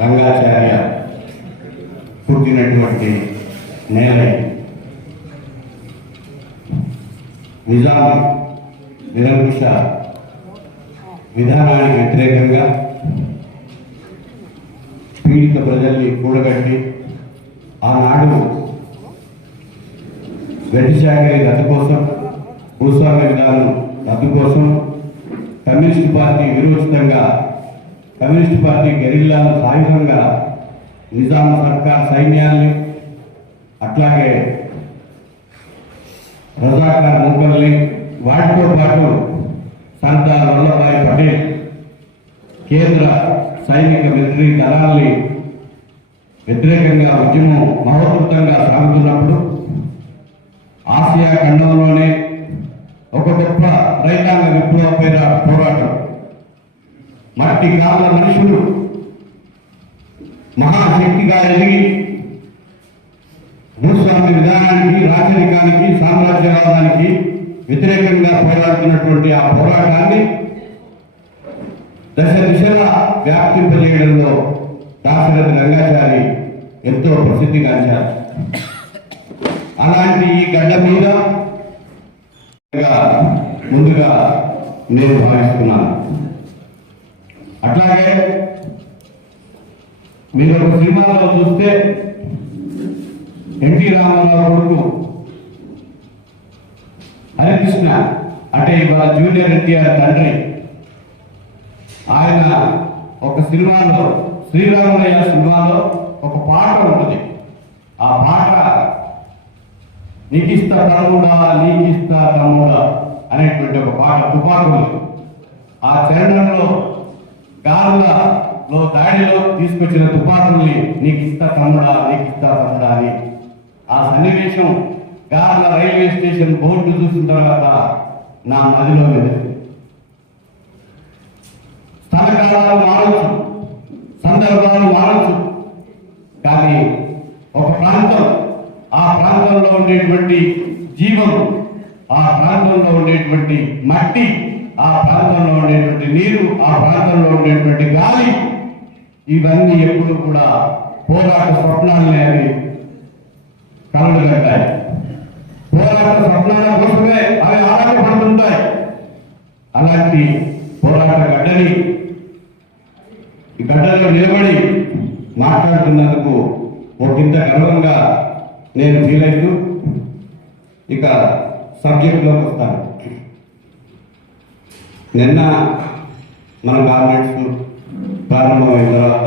రంగాచార్య పుట్టినటువంటి నేల. నిజాం నిరంకుశ విధానానికి వ్యతిరేకంగా పీడిత ప్రజల్ని కూడగట్టి ఆనాడు వెట్టి చాకరీ రద్దు కోసం, భూస్వామ్య విధానం రద్దు కోసం కమ్యూనిస్ట్ పార్టీ విరోచితంగా, కమ్యూనిస్ట్ పార్టీ గెరిల్లా సాయుధంగా నిజాం సర్కార్ సైన్యాల్ని, అట్లాగే రజాకార్ ముక్కల్ని, వాటితో పాటు సర్దార్ వల్లభాయ్ పటేల్ కేంద్ర సైనిక మిలిటరీ దళాల్ని వ్యతిరేకంగా ఉద్యమం మహోత్సవంగా సాగుతున్నప్పుడు ఆసియా ఖండంలోనే ఒక గొప్ప రైతాంగ విప్లవ పోరాటం, మట్టి కాళ్ళ మనుషులు మహాశక్తిగా ఎదిగి భూస్వామ్య విధానానికి, రాజరికానికి, సామ్రాజ్యవాదానికి వ్యతిరేకంగా పోరాడుతున్నటువంటి ఆ పోరాటాన్ని దశ దిశలా వ్యాప్తింపజేయడంలో దాశరథి రంగాచారి ఎంతో ప్రసిద్ధిగాంచారు. అలాంటి ఈ గడ్డ మీద ముందుగా నేను భావిస్తున్నాను. అట్లాగే మీరు ఒక సినిమాలో చూస్తే ఎన్టీ రామారావు కొడుకు హరికృష్ణ, అంటే ఇవాళ జూనియర్ ఎన్టీఆర్ తండ్రి, ఆయన ఒక సినిమాలో, శ్రీరామయ్య సినిమాలో ఒక పాట ఉంటుంది. ఆ పాట నీకిస్తా తమ్ముడా, నీకిస్తా తమ్ముడా అనేటువంటి ఒక పాట, తుపాకులు ఆ చరణంలో గారులలో దాడిలో తీసుకొచ్చిన తుపాకుల్ని నీకిస్తా తమ్ముడా, నీకిస్తా తమ్ముడా అని ఆ సన్నివేశం గార్ల రైల్వే స్టేషన్ బోర్డు చూసిన తర్వాత నా మదిలో మెదిలింది. స్థలకాలాలు మారచ్చు, సందర్భాలు మారచ్చు, కానీ ఒక ప్రాంతం, ఆ ప్రాంతంలో ఉండేటువంటి జీవం, ఆ ప్రాంతంలో ఉండేటువంటి మట్టి, ఆ ప్రాంతంలో ఉండేటువంటి నీరు, ఆ ప్రాంతంలో ఉండేటువంటి గాలి, ఇవన్నీ ఎప్పుడు కూడా పోరాట స్వప్నాలనే అవి కలలు కట్టాయి. పోరాట స్వప్నాల కోసమే అవి ఆరాటపడుతుంటాయి. అలాంటి పోరాట గడ్డని, ఈ గడ్డలో నిలబడి మాట్లాడుతున్నందుకు ఒకంత గర్వంగా నేను ఫీల్ అవుతూ ఇక సబ్జెక్టులోకి వస్తాను. నిన్న మన గవర్నమెంట్స్ ప్రారంభమైన తర్వాత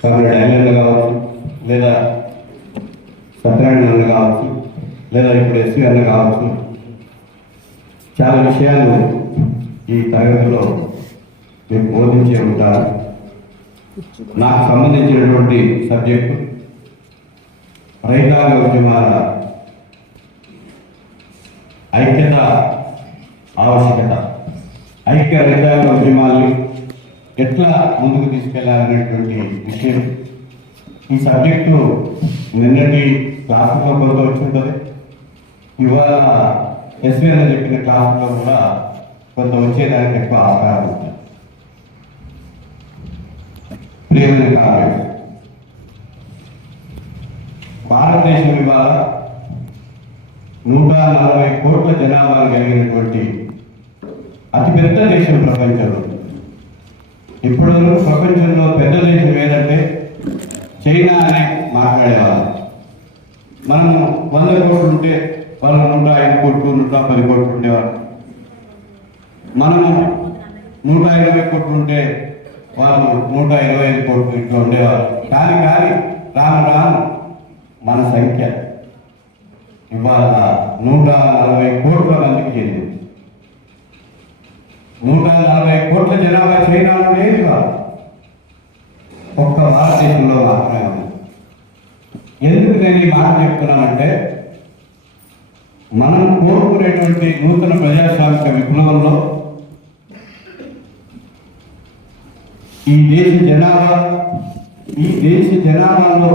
కామ్రేడ్ ఐలాండ్ కావచ్చు, లేదా సత్యనారాయణ అన్న కావచ్చు, లేదా ఇప్పుడు ఎస్వి అన్న కావచ్చు, చాలా విషయాలు ఈ తరగతిలో మీకు బోధించే ఉంటారు. నాకు సంబంధించినటువంటి సబ్జెక్టు రైతాంగ ఉద్యమాల ఐక్యత, ఆవశ్యకత, ఐక్య రైతాంగ ఉద్యమాల్ని ఎట్లా ముందుకు తీసుకెళ్లాలనేటువంటి విషయం. ఈ సబ్జెక్టు నిన్నటి క్లాసులో కొంత వచ్చింటుంది, ఇవాళ ఎస్వి అని చెప్పిన క్లాసులో కూడా కొంత వచ్చేదానికి ఎక్కువ ఆస్కారం ఉంది. ప్రియమైన కారణం, భారతదేశం ఇవాళ 140 కోట్ల జనాభా కలిగినటువంటి అతిపెద్ద దేశం ప్రపంచంలో. ఇప్పుడు ప్రపంచంలో పెద్ద దేశం ఏదంటే చైనా అనే మాట్లాడేవాళ్ళు. మనం 100 కోట్లు ఉంటే వాళ్ళు 105 కోట్లు, 110 కోట్లు ఉండేవాళ్ళు. మనము 120 కోట్లు ఉంటే వాళ్ళు 125 కోట్లు ఇట్లా ఉండేవాళ్ళు. కానీ రాను రాను మన సంఖ్య ఇవాళ 140 కోట్ల మందికి చెందింది. 140 కోట్ల జనాభా చైనాలో లేదు, ఒక్క భారతదేశంలో మాత్రమే ఉంది. ఎందుకు నేను ఈ మాట చెప్తున్నానంటే, మనం కోరుకునేటువంటి నూతన ప్రజాస్వామిక విప్లవంలో ఈ దేశ జనాభాలో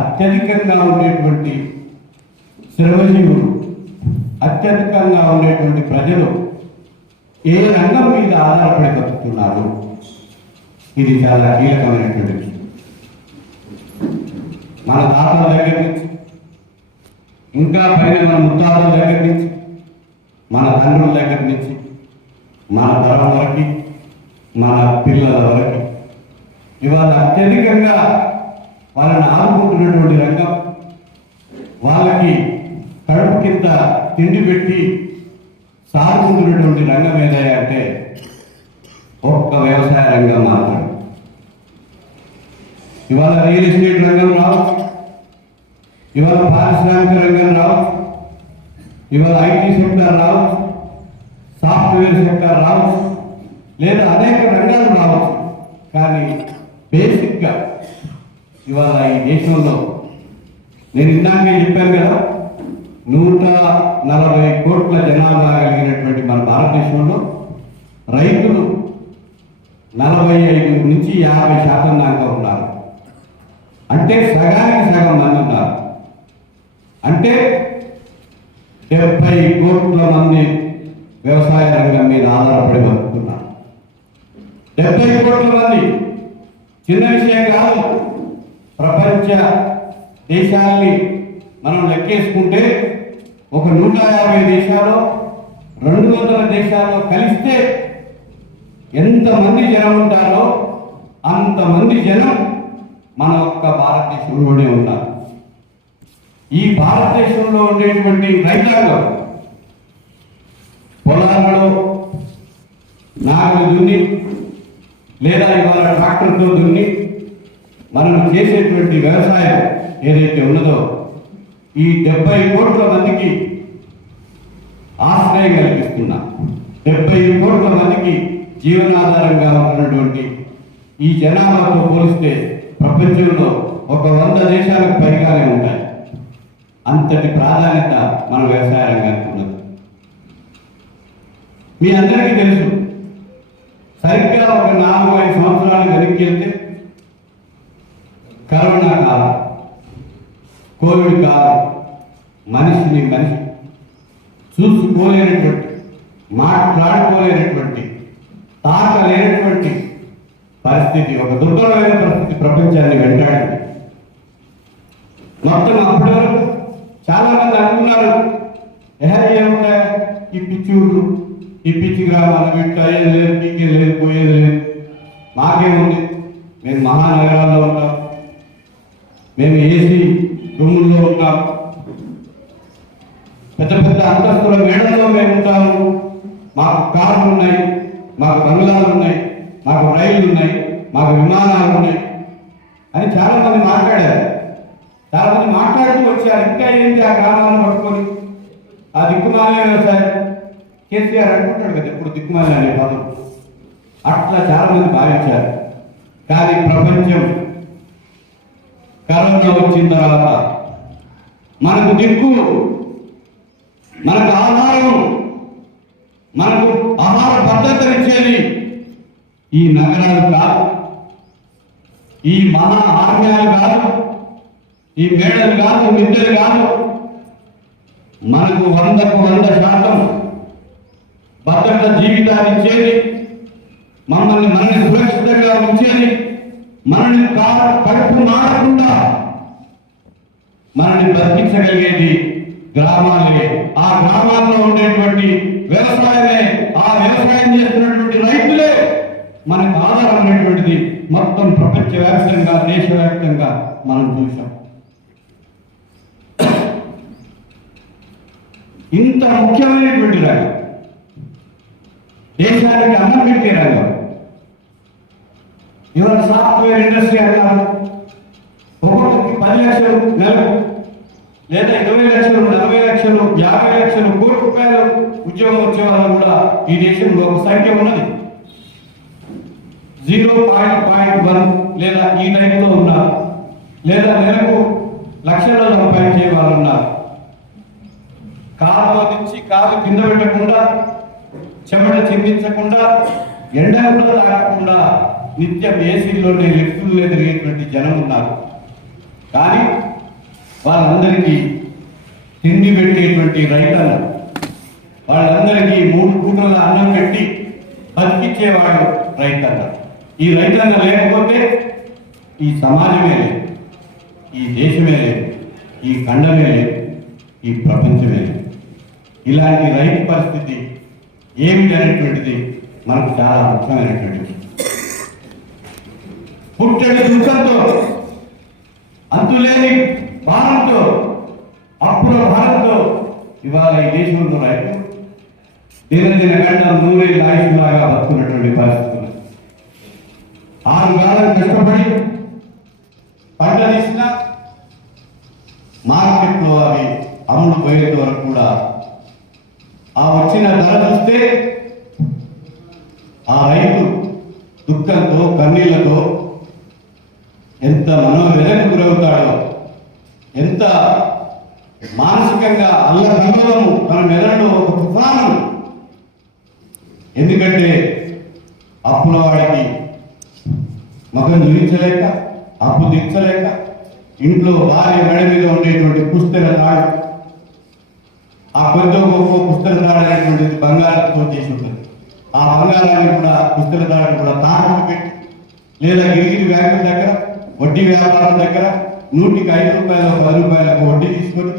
అత్యధికంగా ఉండేటువంటి శ్రమజీవులు, అత్యధికంగా ఉండేటువంటి ప్రజలు ఏ రంగం మీద ఆధారపడి బతుకుతున్నారు, ఇది చాలా కీలకమైనటువంటి విషయం. మన తాతల దగ్గర నుంచి ఇంకా పైన మన ముత్తాతల దగ్గర నుంచి మన తండ్రుల దగ్గర నుంచి మన తరం వరకు మన పిల్లల వరకు ఇవాళ అత్యధికంగా వాళ్ళని ఆదుకుంటున్నటువంటి రంగం, వాళ్ళకి కడుపు కింద తిండి పెట్టి సాగుతున్నటువంటి రంగం ఏదైనా అంటే ఒక్క వ్యవసాయ రంగం మాత్రం. ఇవాళ రియల్ ఎస్టేట్ రంగం రావచ్చు, ఇవాళ పారిశ్రామిక రంగం రావచ్చు, ఇవాళ ఐటీ సెక్టర్ రావచ్చు, సాఫ్ట్వేర్ సెక్టర్ రావచ్చు, లేదా అనేక రంగాలు రావచ్చు. కానీ బేసిక్గా ఇవాళ ఈ దేశంలో నేను ఇందాకే చెప్పాను కదా, 140 కోట్ల జనాభా కలిగినటువంటి మన భారతదేశంలో రైతులు 45 నుంచి 50% దాకా ఉన్నారు. అంటే సగానికి సగం మంది ఉన్నారు. అంటే 70 కోట్ల మంది వ్యవసాయ రంగం మీద ఆధారపడి బతుకుతున్నారు. 70 కోట్ల మంది చిన్న విషయం కాదు. ప్రపంచ దేశాల్ని మనం లెక్కేసుకుంటే ఒక 150 దేశాలు 200 దేశాల్లో కలిస్తే ఎంతమంది జనం ఉంటారో అంతమంది జనం మన ఒక్క భారతదేశంలోనే ఉన్నారు. ఈ భారతదేశంలో ఉండేటువంటి రైతాంగం పొలాలలో నాగలు దున్ని లేదా ఇవాళ ట్రాక్టర్తో దున్ని మనం చేసేటువంటి వ్యవసాయం ఏదైతే ఉన్నదో ఈ 70 కోట్ల మందికి ఆశ్రయం కల్పిస్తున్నా, 70 కోట్ల మందికి జీవనాధారంగా ఉన్నటువంటి ఈ జనాభాతో పోలిస్తే ప్రపంచంలో ఒక 100 దేశాలకు పైగానే ఉంటాయి. అంతటి ప్రాధాన్యత మన వ్యవసాయ రంగానికి ఉన్నది. మీ అందరికీ తెలుసు, సరిగ్గా ఒక 4-5 సంవత్సరాలు వెనక్కి వెళ్తే కరోనా కాలం, కోవిడ్ కాలం, మనిషి చూసుకోలేనటువంటి, మాట్లాడుకోలేనటువంటి, తాకలేనటువంటి పరిస్థితి, ఒక దుర్భరమైన పరిస్థితి ప్రపంచాన్ని వెంటాడింది. మొత్తం అప్పటి వరకు చాలా మంది అనుకున్నారు, ఏముంటాయి ఈ పిచ్చి ఊళ్ళు, ఈ పిచ్చి గ్రామాలు, వీటికి అయ్యేది లేదు, పీకే లేదు, పోయేది లేదు, మాకేముంది, మేము మహానగరాల్లో ఉంటాం, మేము ఏసీ రూముల్లో ఉంటాం, పెద్ద పెద్ద అంతస్తుల మేడల్లో మేము ఉంటాము, మాకు కార్లు ఉన్నాయి, మాకు బంగ్లాలు ఉన్నాయి, మాకు రైళ్లు ఉన్నాయి, మాకు విమానాలు ఉన్నాయి అని చాలా మంది మాట్లాడారు. చాలా మంది మాట్లాడుతూ వచ్చారు. ఇంకా ఏంటి ఆ గ్రామాలను పట్టుకొని ఆ దిక్కుమాలే వ్యవసాయం, కేసీఆర్ అనుకుంటాడు కదా ఇప్పుడు దిక్కుమాలే అనే పదం, అట్లా చాలా మంది భావించారు. కానీ ప్రపంచం కరోనా వచ్చిన తర్వాత మనకు దిక్కు, మనకు ఆధారం, మనకు ఆహార భద్రతనిచ్చేది ఈ నగరాలు కాదు, ఈ మహా ఆర్మ్యాలు కాదు, ఈ మేడలు కాదు, మిద్దెలు కాదు. మనకు 100కు 100% భద్రత జీవితాన్ని ఇచ్చేది, మనల్ని సురక్షితంగా ఉంచేది, మనల్ని కడుపు మారకుండా మనల్ని బతికించగలిగేది గ్రామాలే. ఆ గ్రామాల్లో ఉండేటువంటి వ్యవసాయమే, ఆ వ్యవసాయం చేస్తున్నటువంటి రైతులే మనకు ఆధారం అనేటువంటిది మొత్తం ప్రపంచవ్యాప్తంగా, దేశవ్యాప్తంగా మనం చూసాం. ఇంత ముఖ్యమైనటువంటి రంగం, దేశానికి అన్నం పెట్టే రంగం. ఇవాళ సాఫ్ట్వేర్ ఇండస్ట్రీ అన్నారు, ఒక్కొక్కరికి 10 లక్షలు నెలకు, లేదా 20 లక్షలు, 40 లక్షలు, 50 లక్షలు, కోటి రూపాయలు ఉద్యోగం వచ్చే వాళ్ళు కూడా ఈ దేశంలో ఒక సంఖ్య ఉన్నది. 0.1 లేదా ఈ లైన్లో ఉన్నారు, లేదా నెలకు లక్షల్లో సంపాదించే వాళ్ళు ఉన్నారు. కారులో నుంచి కారు కింద పెట్టకుండా, చెమట చిందించకుండా, ఎండ కూడా తాగకుండా నిత్యం ఏసీలోనే లిఫ్టుల్లో తిరిగేటువంటి జనం ఉన్నారు. కానీ వాళ్ళందరికీ తిండి పెట్టేటువంటి రైతన్న, వాళ్ళందరికీ 3 పూటల అన్నం పెట్టి బతికించేవాడు రైతన్న. ఈ రైతన్న లేకపోతే ఈ సమాజమే లేదు, ఈ దేశమే లేదు, ఈ ఖండమే లేదు, ఈ ప్రపంచమే లేదు. ఇలాంటి రైతు పరిస్థితి ఏమిటనేటువంటిది మనకు చాలా ముఖ్యమైనటువంటిది. పుట్టెడు దుఃఖంతో, అంతులేని భారంతో, అప్పుల భారంతో ఇవాళ ఈ దేశంలో రైతు దినదిన గంటలు నూరేళ్ళ ఆయుష్లాగా బతుకున్నటువంటి పరిస్థితులు. 6 కాలం కష్టపడి పంట తీసిన మార్కెట్లో అవి అమ్ముడు పోయేంత వరకు కూడా ఆ వచ్చిన ధర చూస్తే ఆ రైతు దుఃఖంతో కన్నీళ్లతో ఎంత మనోవేదనకు గురవుతాడో, ఎంత మానసికంగా అల్లకల్లోలము తన మెదడులో ఒక తుఫాను. ఎందుకంటే అప్పుల వాడికి మగం చూపించలేక, అప్పు తీర్చలేక, ఇంట్లో భార్య మెడ మీద ఉండేటువంటి పుస్తెల తాడు, ఆ కొద్ది గొప్ప పుస్తెల తాడు అనేటువంటిది బంగారంతో చేసి ఉంటుంది. ఆ బంగారాన్ని కూడా పుస్తెల తాడు కూడా తాకట్టు పెట్టి, లేదా గిరిగిరి బ్యాంకుల దగ్గర, వడ్డీ వ్యాపారం దగ్గర 100కి 5 రూపాయలు 10 రూపాయలకు వడ్డీ తీసుకొని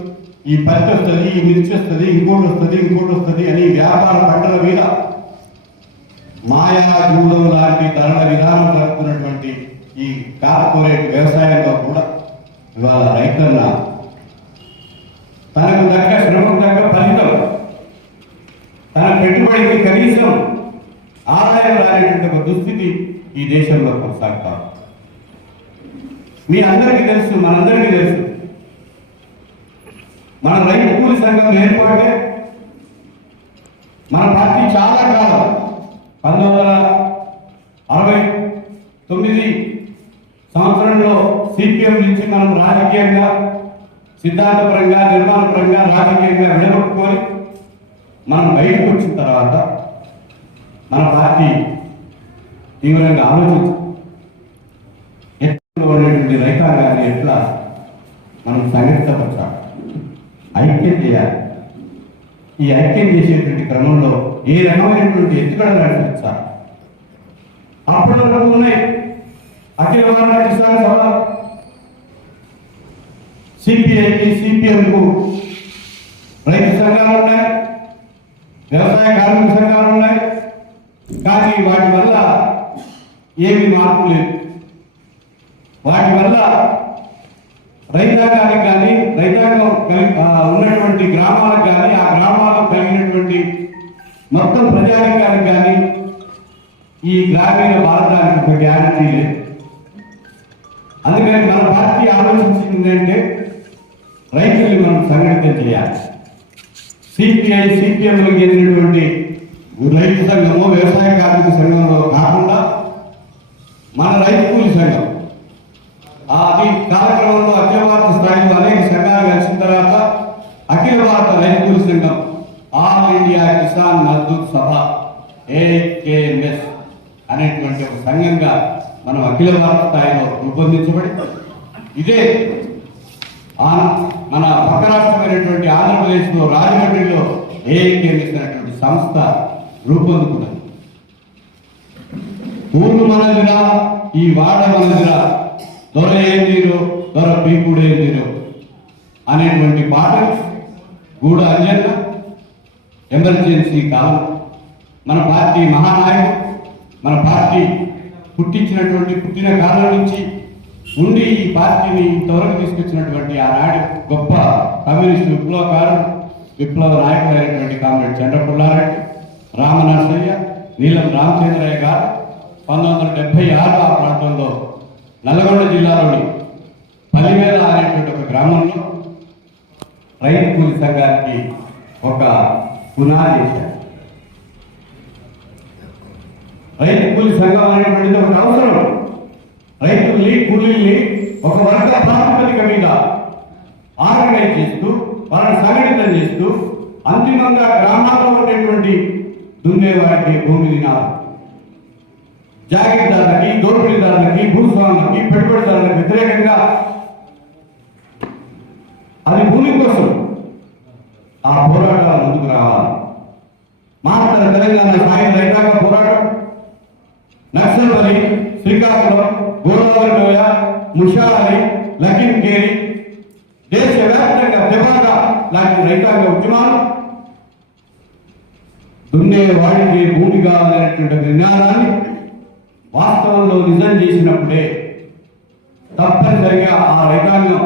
ఈ పత్తి వస్తుంది, ఈ మిర్చి వస్తుంది, ఇంకోటి వస్తుంది అని వ్యాపార పంటల మీద మాయా జూదం లాంటి ధరల విధానం జరుగుతున్నటువంటి ఈ కార్పొరేట్ వ్యవసాయంలో కూడా ఇవాళ రైతన్న తనకు తగ్గ శ్రమకు తగ్గ ఫలితం, తన పెట్టుబడికి కనీసం ఆదాయం రానేటువంటి ఒక దుస్థితి ఈ దేశంలో కొనసాగుతారు. మీ అందరికీ తెలుసు, మనందరికీ తెలుసు, మన రైతు కూలి సంఘం ఏర్పాటే మన పార్టీ చాలా కాలం 1969 సంవత్సరంలో సిపిఎం నుంచి మనం రాజకీయంగా, సిద్ధాంతపరంగా, నిర్మాణపరంగా, రాజకీయంగా విడగొట్టుకొని మనం బయటకు వచ్చిన తర్వాత మన పార్టీ తీవ్రంగా ఆలోచించి ఎత్తులో ఉండేటువంటి రైతాంగాన్ని ఎట్లా మనం సంఘటితపరచాలి, ఐక్యం చేయాలి. ఈ ఐక్యం చేసేటువంటి క్రమంలో ఏ రకమైనటువంటి ఎత్తుగడ నడిపించాలి. అప్పటి వరకు ఉన్నాయి అఖిల భారత కిసాన్ సభ, సిపిఐకి, సిపిఎంకు రైతు సంఘాలు ఉన్నాయి, వ్యవసాయ కార్మిక సంఘాలు ఉన్నాయి. కానీ వాటి వల్ల ఏమి మార్పు లేదు. వాటి వల్ల రైతాంగానికి కానీ, రైతాంగం ఉన్నటువంటి గ్రామాలకు కానీ, ఆ గ్రామాల్లో కలిగినటువంటి మొత్తం ప్రజానికానికి కానీ ఈ గ్రామీణ భారతానికి ఒక గ్యారంటీ లేదు. అందుకని మన పార్టీ ఆలోచించింది అంటే రైతుల్ని మనం సంఘటితం చేయాలి. సిపిఐ, సిపిఎంలకు చెందినటువంటి రైతు సంఘము, వ్యవసాయ కార్మిక సంఘంలో కాకుండా మన రైతు కూలి సంఘం, అది కార్యక్రమంలో అఖిల భారత స్థాయిలో అనేక సంఘాలు కలిసిన తర్వాత అఖిల భారత రైతు కూలి సంఘం, ఆల్ ఇండియా కిసాన్ మజ్దూర్ సభ, AKMS అనేటువంటి ఒక సంఘంగా మనం అఖిల భారత స్థాయిలో రూపొందించబడి, ఇదే మన పక్క రాష్ట్రమైనటువంటి ఆంధ్రప్రదేశ్లో రాజమండ్రిలో AKMS అనేటువంటి సంస్థ రూపొందుకున్నది. ఊరు మనదిరా, ఈ వాడ మనదిరా, దొర ఏందిరో దొర పీకుడు ఏందిరో అనేటువంటి పాటలు గూడ అంజన్న ఎమర్జెన్సీ కాలం మన పార్టీ మహానాయకుడు, మన పార్టీ పుట్టిన కాలం నుంచి ఉండి ఈ పార్టీని ఇంతవరకు తీసుకొచ్చినటువంటి ఆనాడు గొప్ప కమ్యూనిస్టు విప్లవ నాయకులైనటువంటి కామ్రేడ్ చంద్రపుల్లారెడ్డి, రామనరసయ్య, నీలం రామచంద్రయ్య గారు 1976 ఆ ప్రాంతంలో నల్గొండ జిల్లాలోని పల్లిమేల అనేటువంటి ఒక గ్రామంలో రైతు కూలి సంఘానికి ఒక పునాది చేశారు. రైతు కూలి సంఘం అనేటువంటిది ఒక అవసరం. రైతుల్ని, కూలీల్ని ఒక వర్గ ప్రాతిపదిక మీద ఆర్గనైజ్ చేస్తూ, వాళ్ళని సంఘటితం చేస్తూ, అంతిమంగా గ్రామాల్లో ఉండేటువంటి దున్నేవారికి భూమి దినాలు, జాగీర్దారులకి, దోపిడీదారులకి, భూస్వాములకి, పెట్టుబడిదారులకు వ్యతిరేకంగా అది భూమి కోసం ఆ పోరాటాలు ముందుకు రావాలి. మహాత్మ తెలంగాణ సాయుధ రైతాంగ పోరాటం నక్సల్బరి, శ్రీకాకుళం, గోదావరి లోయ, ముషాలి, లఖింకేరి, దేశవ్యాప్తంగా తెబాగా లాంటి రైతాంగ ఉద్యమాలు దున్నే వాడికి భూమి కావాలనేటువంటి విజ్ఞానాన్ని వాస్తవంలో నిజం చేసినప్పుడే తప్పనిసరిగా ఆ రైతాంగం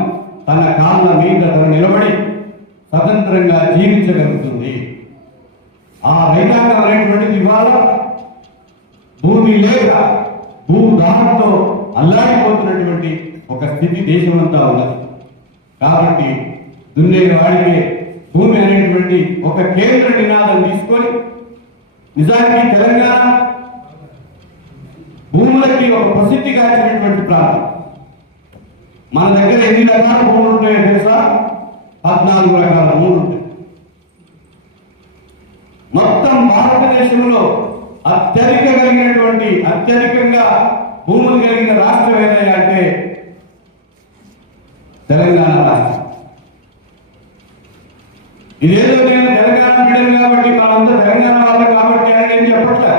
తన కాళ్ళ మీద తను నిలబడి స్వతంత్రంగా జీవించగలుగుతుంది. ఆ రైతాంగం అనేటువంటిది ఇవాళ భూమి లేక భూదాహంతో అల్లాడిపోతున్నటువంటి ఒక స్థితి దేశమంతా ఉన్నది. కాబట్టి దున్నేవాడికి భూమి అనేటువంటి ఒక కేంద్ర నినాదం తీసుకొని నిజానికి తెలంగాణ భూములకి ఒక ప్రసిద్ధిగాంచినటువంటి ప్రాంతం. మన దగ్గర ఎన్ని రకాల భూములు ఉంటాయో తెలుసా? 14 రకాల భూములు ఉంటాయి. మొత్తం భారతదేశంలో అత్యధికంగా భూములు కలిగిన రాష్ట్రం ఏదైనా అంటే తెలంగాణ రాష్ట్రం. ఇదేదో నేను తెలంగాణ బిడ్డలు కాబట్టి మనంతా తెలంగాణ వాళ్ళు కాబట్టి అని నేను చెప్పట్లే.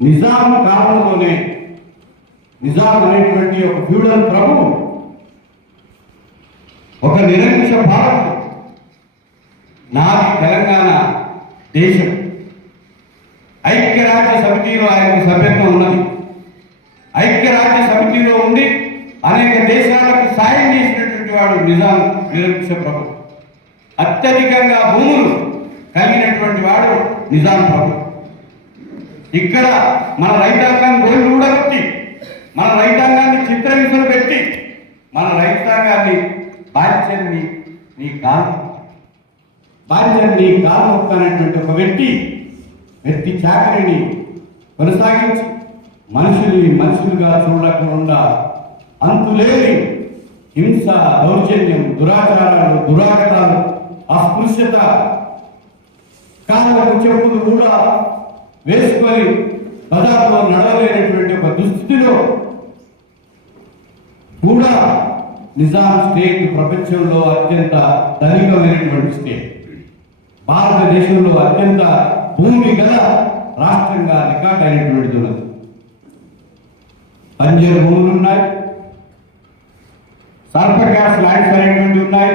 నిజాం కాలంలోనే నిజాం అనేటువంటి ఒక ఫ్యూడల్ ప్రభు ఒక నిరంకుశ భారత్ నాది తెలంగాణ దేశం ఐక్యరాజ్య సమితిలో ఆయనకు సభ్యత్వం ఉన్నది. ఐక్యరాజ్య సమితిలో ఉండి అనేక దేశాలకు సాయం చేసినటువంటి వాడు నిజాం నిరంకుశ ప్రభు. అత్యధికంగా భూములు కలిగినటువంటి వాడు నిజాం ప్రభు. ఇక్కడ మన రైతాంగం గోళ్ళు ఊడగొట్టి మన రైతాంగాన్ని చిత్రహింసలు పెట్టి మన రైతాంగాన్ని బాధ్యతని నీ కాలు మొక్కనటువంటి ఒక వ్యక్తి చాకరిని కొనసాగించి మనుషులుగా చూడకుండా అంతులేని హింస, దౌర్జన్యం, దురాచారాలు, దురాగతాలు, అస్పృశ్యత, కాళ్ళకు చెప్పులు కూడా వేసుకొని బజార్లో నడవలేనటువంటి ఒక దుస్థితిలో కూడా నిజాం స్టేట్ ప్రపంచంలో అత్యంత ధనికమైనటువంటి స్టేట్, భారతదేశంలో అత్యంత భూమి గల రాష్ట్రంగా రికార్డ్ అయినటువంటిది ఉన్నది. పంజర్ భూములు ఉన్నాయి, సర్పకాస్ ల్యాండ్స్ అనేటువంటి ఉన్నాయి.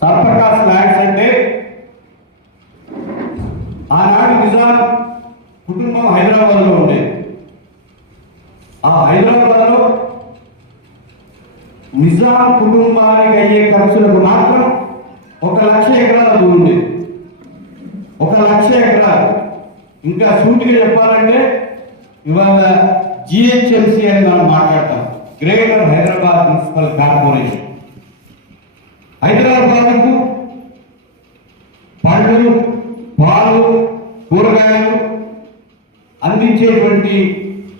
సర్పకాస్ ల్యాండ్స్ అంటే ఆనాడు నిజాం కుటుంబం హైదరాబాద్లో ఉండేది. ఆ హైదరాబాద్లో నిజాం కుటుంబానికి అయ్యే ఖర్చులకు మాత్రం 1,00,000 ఎకరాల భూమి ఉండేది. 1,00,000 ఎకరాలు. ఇంకా సూటిగా చెప్పాలంటే ఇవాళ జిహెచ్ఎంసీ అని మనం మాట్లాడతాం, గ్రేటర్ హైదరాబాద్ మున్సిపల్ కార్పొరేషన్. హైదరాబాద్కు పండ్లు, పాలు, కూరగాయలు అందించేటువంటి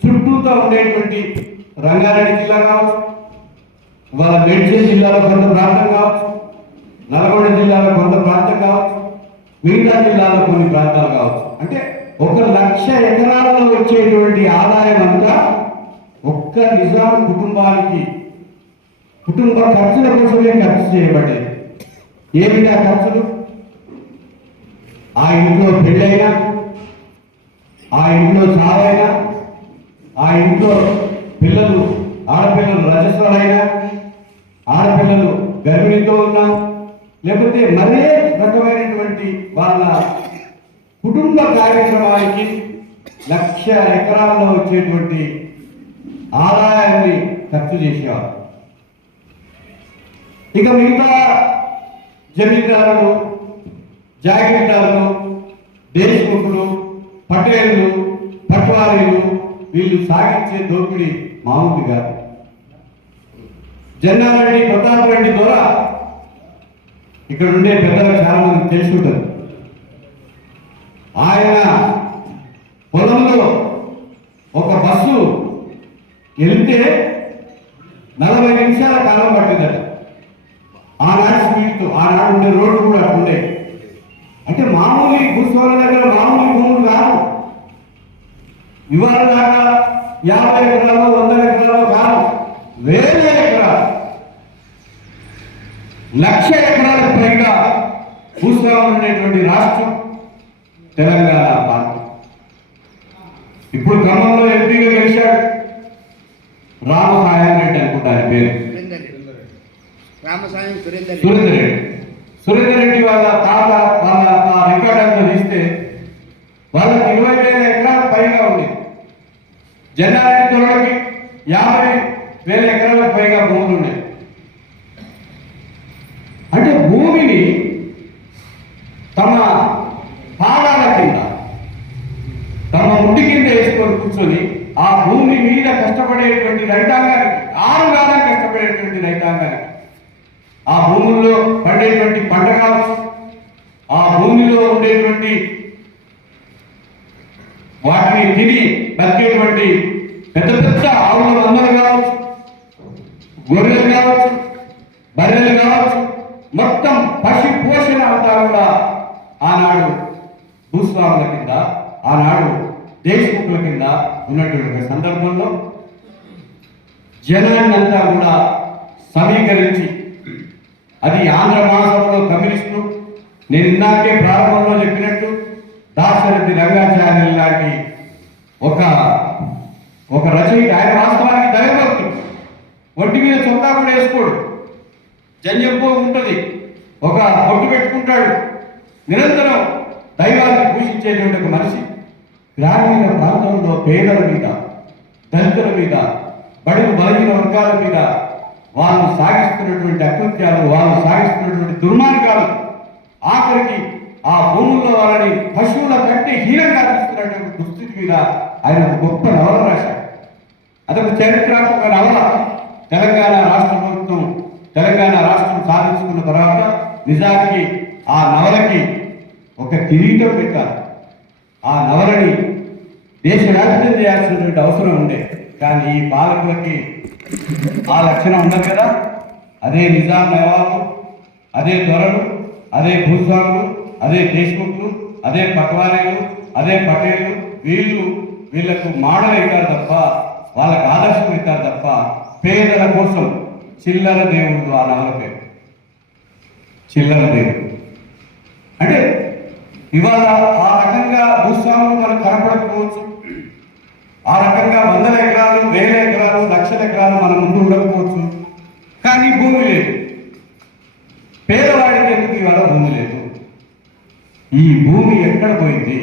చుట్టూతో ఉండేటువంటి రంగారెడ్డి జిల్లా కావచ్చు, ఇవాళ మేడ్చల్ జిల్లాలో కొంత ప్రాంతం కావచ్చు, నల్గొండ జిల్లాలో కొంత ప్రాంతం కావచ్చు, మిగతా జిల్లాలో కొన్ని ప్రాంతాలు కావచ్చు. అంటే 1,00,000 ఎకరాలలో వచ్చేటువంటి ఆదాయం అంతా ఒక్క నిజాం కుటుంబానికి కుటుంబ ఖర్చుల కోసమే ఖర్చు చేయబడ్డది. ఏమిటా ఖర్చులు? ఆ ఇంట్లో పెళ్ళైనా, ఆ ఇంట్లో చావైనా, ఆ ఇంట్లో పిల్లలు ఆడపిల్లలు రజస్వలైనా, ఆడపిల్లలు గర్భిణితో ఉన్నా, లేకపోతే మరే రకమైనటువంటి వాళ్ళ కుటుంబ కార్యక్రమానికి 1,00,000 ఎకరాల్లో వచ్చేటువంటి ఆదాయాన్ని ఖర్చు చేసేవారు. ఇక మిగతా జమీందారులు, జాగీర్దారులు, దేశముఖులు, పటేళ్లు, పట్వారీలు వీళ్ళు సాగించే దోపిడీ మామూలు కాదు. జన్నారెడ్డి, ప్రతాప్ రెడ్డి ద్వారా ఇక్కడ ఉండే పెద్దలకు చాలా మంది తెలుసుకుంటారు. ఆయన పొలంలో ఒక బస్సు వెళ్తే 40 నిమిషాల కాలం పట్టిందట. ఆనాడు స్పీడ్తో, ఆనాడు ఉండే రోడ్డు కూడా అట్లుండే. అంటే మామూలు భూస్వాముల దగ్గర మామూలు భూములు కాదు. ఇవాళ దాకా 50 ఎకరాలు, 100 ఎకరాలు కాదు, 1000 ఎకరాలు, 1,00,000 ఎకరాలకు పైగా భూస్వాములు ఉండేటువంటి రాష్ట్రం తెలంగాణ ప్రాంతం. ఇప్పుడు ఖమ్మంలో ఎంపీగా గెలిచాడు రామసాయం రెడ్డి అనుకుంటా ఆయన పేరు, సురేందర్ రెడ్డి. సురేందర్ రెడ్డి వాళ్ళ తాత వాళ్ళ రికార్డ్ అంతా తీస్తే వాళ్ళకి 20,000 ఎకరాలు పైగా ఉంది. జనారెడ్డి తొలకి 50,000 ఎకరాలకు పైగా భూములు ఉన్నాయి. అంటే భూమిని తమ పాదాల కింద తమ ముడి కింద వేసుకొని కూర్చొని ఆ భూమి మీద కష్టపడేటువంటి రైతాంగానికి, ఆరుగాలం కష్టపడేటువంటి రైతాంగానికి, ఆ భూముల్లో పండేటువంటి పంట కావచ్చు, ఆ భూమిలో ఉండేటువంటి వాటిని తిని బతికేటువంటి పెద్ద పెద్ద ఆవుల మందలు కావచ్చు, గొర్రెలు కావచ్చు, బర్రెలు కావచ్చు, మొత్తం పశు పోషణ అంతా కూడా ఆనాడు భూస్వాముల కింద, ఆనాడు దేశముఖుల కింద ఉన్నటువంటి సందర్భంలో జనాన్నంతా కూడా సమీకరించి, అది ఆంధ్ర మహాసభలో కమ్యూనిస్టులు, నేను ఇందాకే ప్రారంభంలో చెప్పినట్టు దాశరథి రంగాచార్యులు లాంటి ఒక రచయిత, ఆయన వాస్తవానికి దైవభక్తుడు, ఒంటి మీద చొక్కా కూడా వేసుకోడు, జంజంపో ఉంటుంది, ఒక బొట్టు పెట్టుకుంటాడు, నిరంతరం దైవాన్ని పూజించేటువంటి ఒక మనిషి గ్రామీణ ప్రాంతంలో పేదల మీద, దళితుల మీద, బడుగు బలహీన వర్గాల మీద వాళ్ళు సాగిస్తున్నటువంటి అకృత్యాలు, వాళ్ళు సాగిస్తున్నటువంటి దుర్మార్గాలు, ఆఖరికి ఆ భూముల్లో వాళ్ళని పశువుల కంటే హీనంగా తీస్తున్నటువంటి దుస్థితి మీద ఆయన ఒక గొప్ప నవల రాశారు. అదొక చరిత్రాత్మక నవల. తెలంగాణ రాష్ట్ర ప్రభుత్వం తెలంగాణ రాష్ట్రం సాధించుకున్న తర్వాత నిజానికి ఆ నవలకి ఒక కిరీటం పెట్టారు. ఆ నవలని దేశవ్యాప్తం చేయాల్సినటువంటి అవసరం ఉండే, కానీ ఈ పాలకులకి ఆ లక్షణం ఉండదు కదా. అదే నిజాం నవాబు, అదే దొరలు, అదే భూస్వాములు, అదే దేశముఖులు, అదే పట్వారీలు, అదే పటేళ్ళు, వీళ్లకు మోడల్ అవుతారు తప్ప, వాళ్ళకు ఆదర్శం అవుతారు తప్ప పేదల కోసం చిల్లర దేవుడు. ఆ నవల పేరు చిల్లర దేవుడు. అంటే ఇవాళ ఆ రకంగా భూస్వాములు మనకు కనపడకపోవచ్చు, ఆ రకంగా 100 ఎకరాలు, 1000 ఎకరాలు, లక్షల ఎకరాలు మన ముందు ఉండకపోవచ్చు, కానీ భూమి లేదు. పేదవాడికి ఎందుకు ఇవాళ భూమి లేదు? ఈ భూమి ఎక్కడ పోయింది,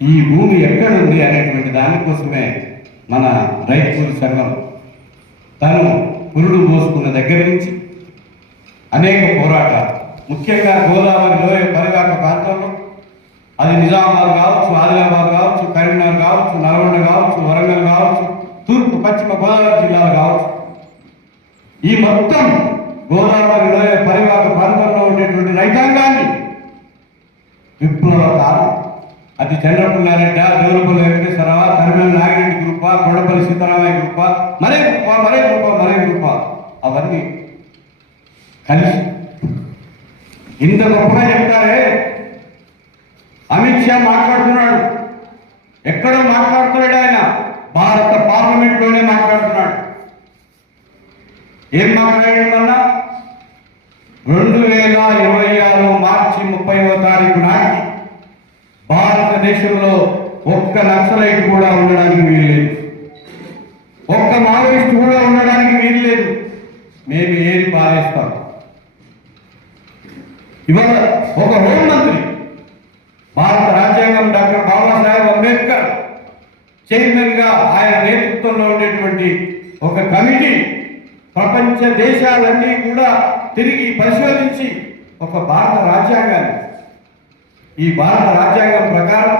ఈ భూమి ఎక్కడుంది అనేటువంటి దానికోసమే మన రైతు కూలి సంఘం తను పురుడు పోసుకున్న దగ్గర నుంచి అనేక పోరాటాలు, ముఖ్యంగా గోదావరి లోయ పరివాహక ప్రాంతంలో, అది నిజామాబాద్ కావచ్చు, ఆదిలాబాద్ కావచ్చు, కరీంనగర్ కావచ్చు, నల్గొండ కావచ్చు, వరంగల్ కావచ్చు, తూర్పు పశ్చిమ గోదావరి జిల్లాలు కావచ్చు, ఈ మొత్తం గోదావరి లోయ పరివాహక ప్రాంతంలో ఉండేటువంటి రైతాంగాన్ని విప్లవకాలం, అది చంద్రపుల్లారెడ్డి, దేవులపల్లి వెంకటేశ్వరరావు, తరిమల నాగిరెడ్డి గ్రూప, కొండపల్లి సీతారామయ్య గ్రూప, మరే గ్రూప అవన్నీ కలిసి ఇంత గొప్పగా చెప్తారే. అమిత్ షా మాట్లాడుతున్నాడు, ఎక్కడో మాట్లాడుతున్నాడు, ఆయన భారత పార్లమెంట్లోనే మాట్లాడుతున్నాడు. ఏం మాట్లాడాడన్నా, 2026 మార్చి 30వ తారీఖు నాటికి భారతదేశంలో ఒక్క నక్సలైట్ కూడా ఉండడానికి వీల్లేదు, ఒక్క మావోయిస్ట్ కూడా ఉండడానికి వీల్లేదు, మేము ఏది పారేస్తాం. ఇవాళ ఒక హోంమంత్రి, భారత రాజ్యాంగం డాక్టర్ బాబాసాహెబ్ అంబేద్కర్ చైర్మన్ గా ఆయన నేతృత్వంలో ఉండేటువంటి ఒక కమిటీ ప్రపంచ దేశాలన్నీ కూడా తిరిగి పరిశోధించి ఒక భారత రాజ్యాంగాన్ని, ఈ భారత రాజ్యాంగం ప్రకారం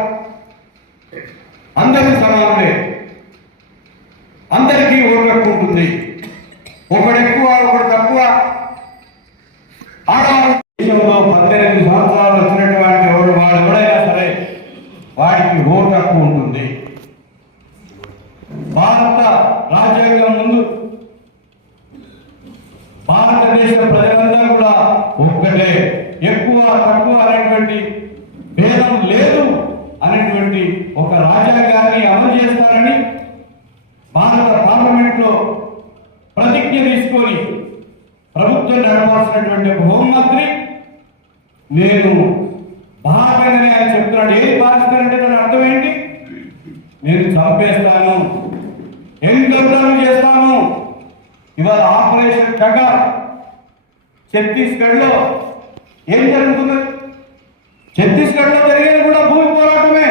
అందరూ సమానమే, అందరికీ ఓటు హక్కు ఉంటుంది, ఒకడు ఎక్కువ ఒకడు తక్కువ. దేశంలో 18 సంవత్సరాలు వచ్చినటువంటి వాడు ఎవడైనా సరే వాడికి ఓటు హక్కు ఉంటుంది. భారత రాజ్యాంగం ముందు భారతదేశ ప్రజలందరూ కూడా ఒక్కటే, ఎక్కువ తక్కువ అనేటువంటి భేదం లేదు అనేటువంటి ఒక రాజ్యాంగాన్ని అమలు చేస్తారని భారత పార్లమెంట్ లో ప్రతిజ్ఞ తీసుకొని ప్రభుత్వం నడపాల్సినటువంటి ఒక హోంమంత్రి నేను భారతనే అని చెప్తున్నాడు. ఏది పాటిస్తానంటే దాని అర్థం ఏంటి? నేను చంపేస్తాను, ఎన్కౌంటర్ చేస్తాను. ఇవాళ ఆపరేషన్ కగా ఛత్తీస్గఢ్లో ఏం జరుగుతుంది? ఛత్తీస్గఢ్లో జరిగేది కూడా భూమి పోరాటమే.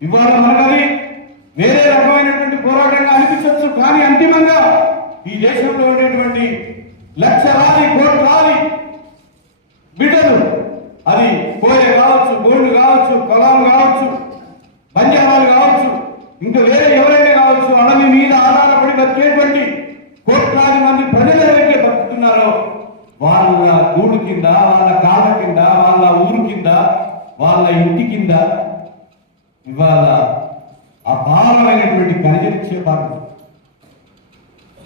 ఇవాళ మనకది వేరే రకమైనటువంటి పోరాటంగా అనిపించవచ్చు, కానీ అంతిమంగా ఈ దేశంలో ఉండేటువంటి లక్షలాది కోట్లాది బిడ్డలు, అది కోయ కావచ్చు, గోండు కావచ్చు, కొలం కావచ్చు, బంజారాలు కావచ్చు, ఇంకా వేరే ఎవరైనా కావచ్చు, అడవి మీద ఆధారపడి బతికేటువంటి కోట్లాది మంది ప్రజలు ఎవరైతే బతుకుతున్నారో వాళ్ళ గూడు కింద, వాళ్ళ కాళ్ళ కింద, వాళ్ళ ఊరు కింద, వాళ్ళ ఇంటి కింద ఇవాళ అపారమైనటువంటి ఖనిజ నిక్షేపాలు,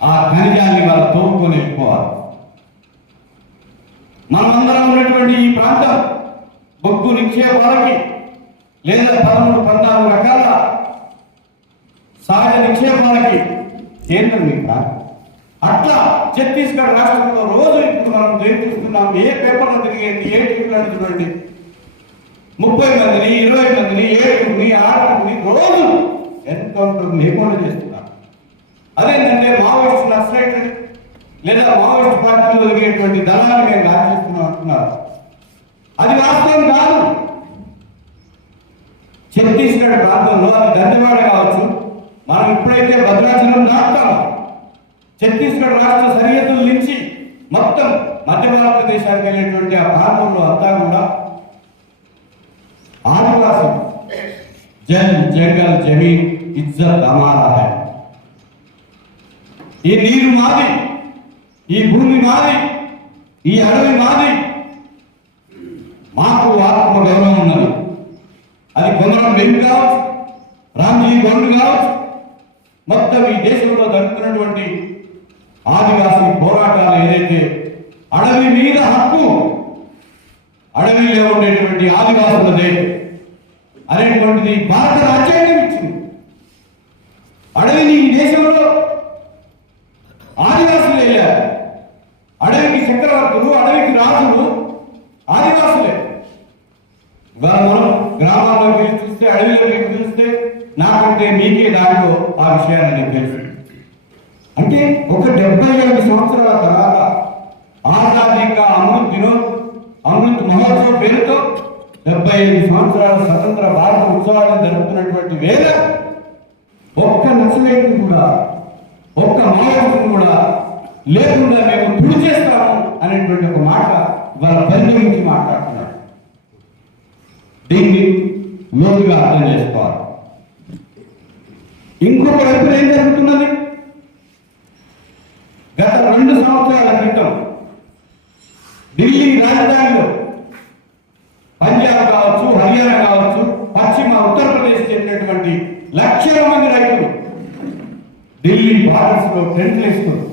ఆ ఖనిజాన్ని వాళ్ళ తోడుకొని వెళ్ళిపోవాలి. మనమందరం ఉన్నటువంటి ఈ ప్రాంతం బొగ్గు నిక్షేపాలకి లేదా 13-14 రకాల సహజ నిక్షేపాలకి కేంద్రం ఈ ప్రాంతం. అట్లా ఛత్తీస్గఢ్ రాష్ట్రంలో రోజు ఇప్పుడు మనం చూస్తున్నాం. ఏ పేపర్లో తిరిగేది, ఏ టీవీలో చూడండి, 30 మందిని, 20 మందిని, 7 6 రోజు ఎన్కౌంటర్ లేకుండా చేస్తున్నారు. అదేంటంటే మావోయిస్ట్ నక్సలైట్ లేదా మావోయిస్ట్ పార్టీలో జరిగేటువంటి దళాన్ని మేము రాజేస్తున్నాం అంటున్నారు. అది వాస్తవం కాదు. ఛత్తీస్గఢ్ ప్రాంతంలో అది దంతెవాడ కావచ్చు, మనం ఇప్పుడైతే భద్రాచలం దాటుతాము, ఛత్తీస్గఢ్ రాష్ట్ర సరిహద్దుల నుంచి మొత్తం మధ్య భారతదేశానికి వెళ్ళేటువంటి ఆ ప్రాంతంలో అంతా కూడా ఆదివాసి జల్ జంగల్ జమీన్ ఇజ్జత్ హమారా హై. ఈ నీరు మాది, ఈ భూమి మాది, ఈ అడవి మాది. మాకు ఆత్మ గౌరవం ఉన్నది. అది కొందరం వెండి కావచ్చు, రామ్జీ గొండు కావచ్చు, మొత్తం ఈ దేశంలో జరుగుతున్నటువంటి ఆదివాసీ పోరాటాలు ఏదైతే అడవి మీద హక్కు, అడవిలో ఉండేటువంటి ఆదివాసులదే అనేటువంటిది భారత రాజ్యాంగం ఇచ్చింది. అడవిని ఈ దేశంలో ఆదివాసులు వెళ్ళారు. అడవికి చక్రవర్తులు, అడవికి రాజులు ఆదివాసులే. ఇవాళ మనం గ్రామాల్లోకి వెళ్ళి చూస్తే, అడవిలోకి వెళ్ళి చూస్తే నాకంటే మీకే దాంట్లో ఆ విషయాన్ని నేను తెలుసు. అంటే ఒక 75 సంవత్సరాల తర్వాత ఆజాదీ కా అమృత్ మహోత్సవ్ పేరుతో 75 సంవత్సరాల స్వతంత్ర భారత ఉత్సవాలను జరుపుతున్నటువంటి వేళ ఒక్క నక్సలైట్ కూడా, ఒక్క మావోయిస్టును కూడా లేకుండా మేము తుడి చేస్తాము అనేటువంటి ఒక మాట వాళ్ళ పరిగణించి మాట్లాడుతున్నారు. దీన్ని లోతుగా అర్థం చేసుకోవాలి. ఇంకొక వైపు ఏం జరుగుతున్నది? గత 2 సంవత్సరాల క్రితం ఢిల్లీ రాజధానిలో పంజాబ్ కావచ్చు, హర్యానా కావచ్చు, పశ్చిమ ఉత్తరప్రదేశ్ చెందినటువంటి లక్షల మంది రైతులు ఢిల్లీ బార్డర్స్ లో టెంట్లు వేసుకున్నారు.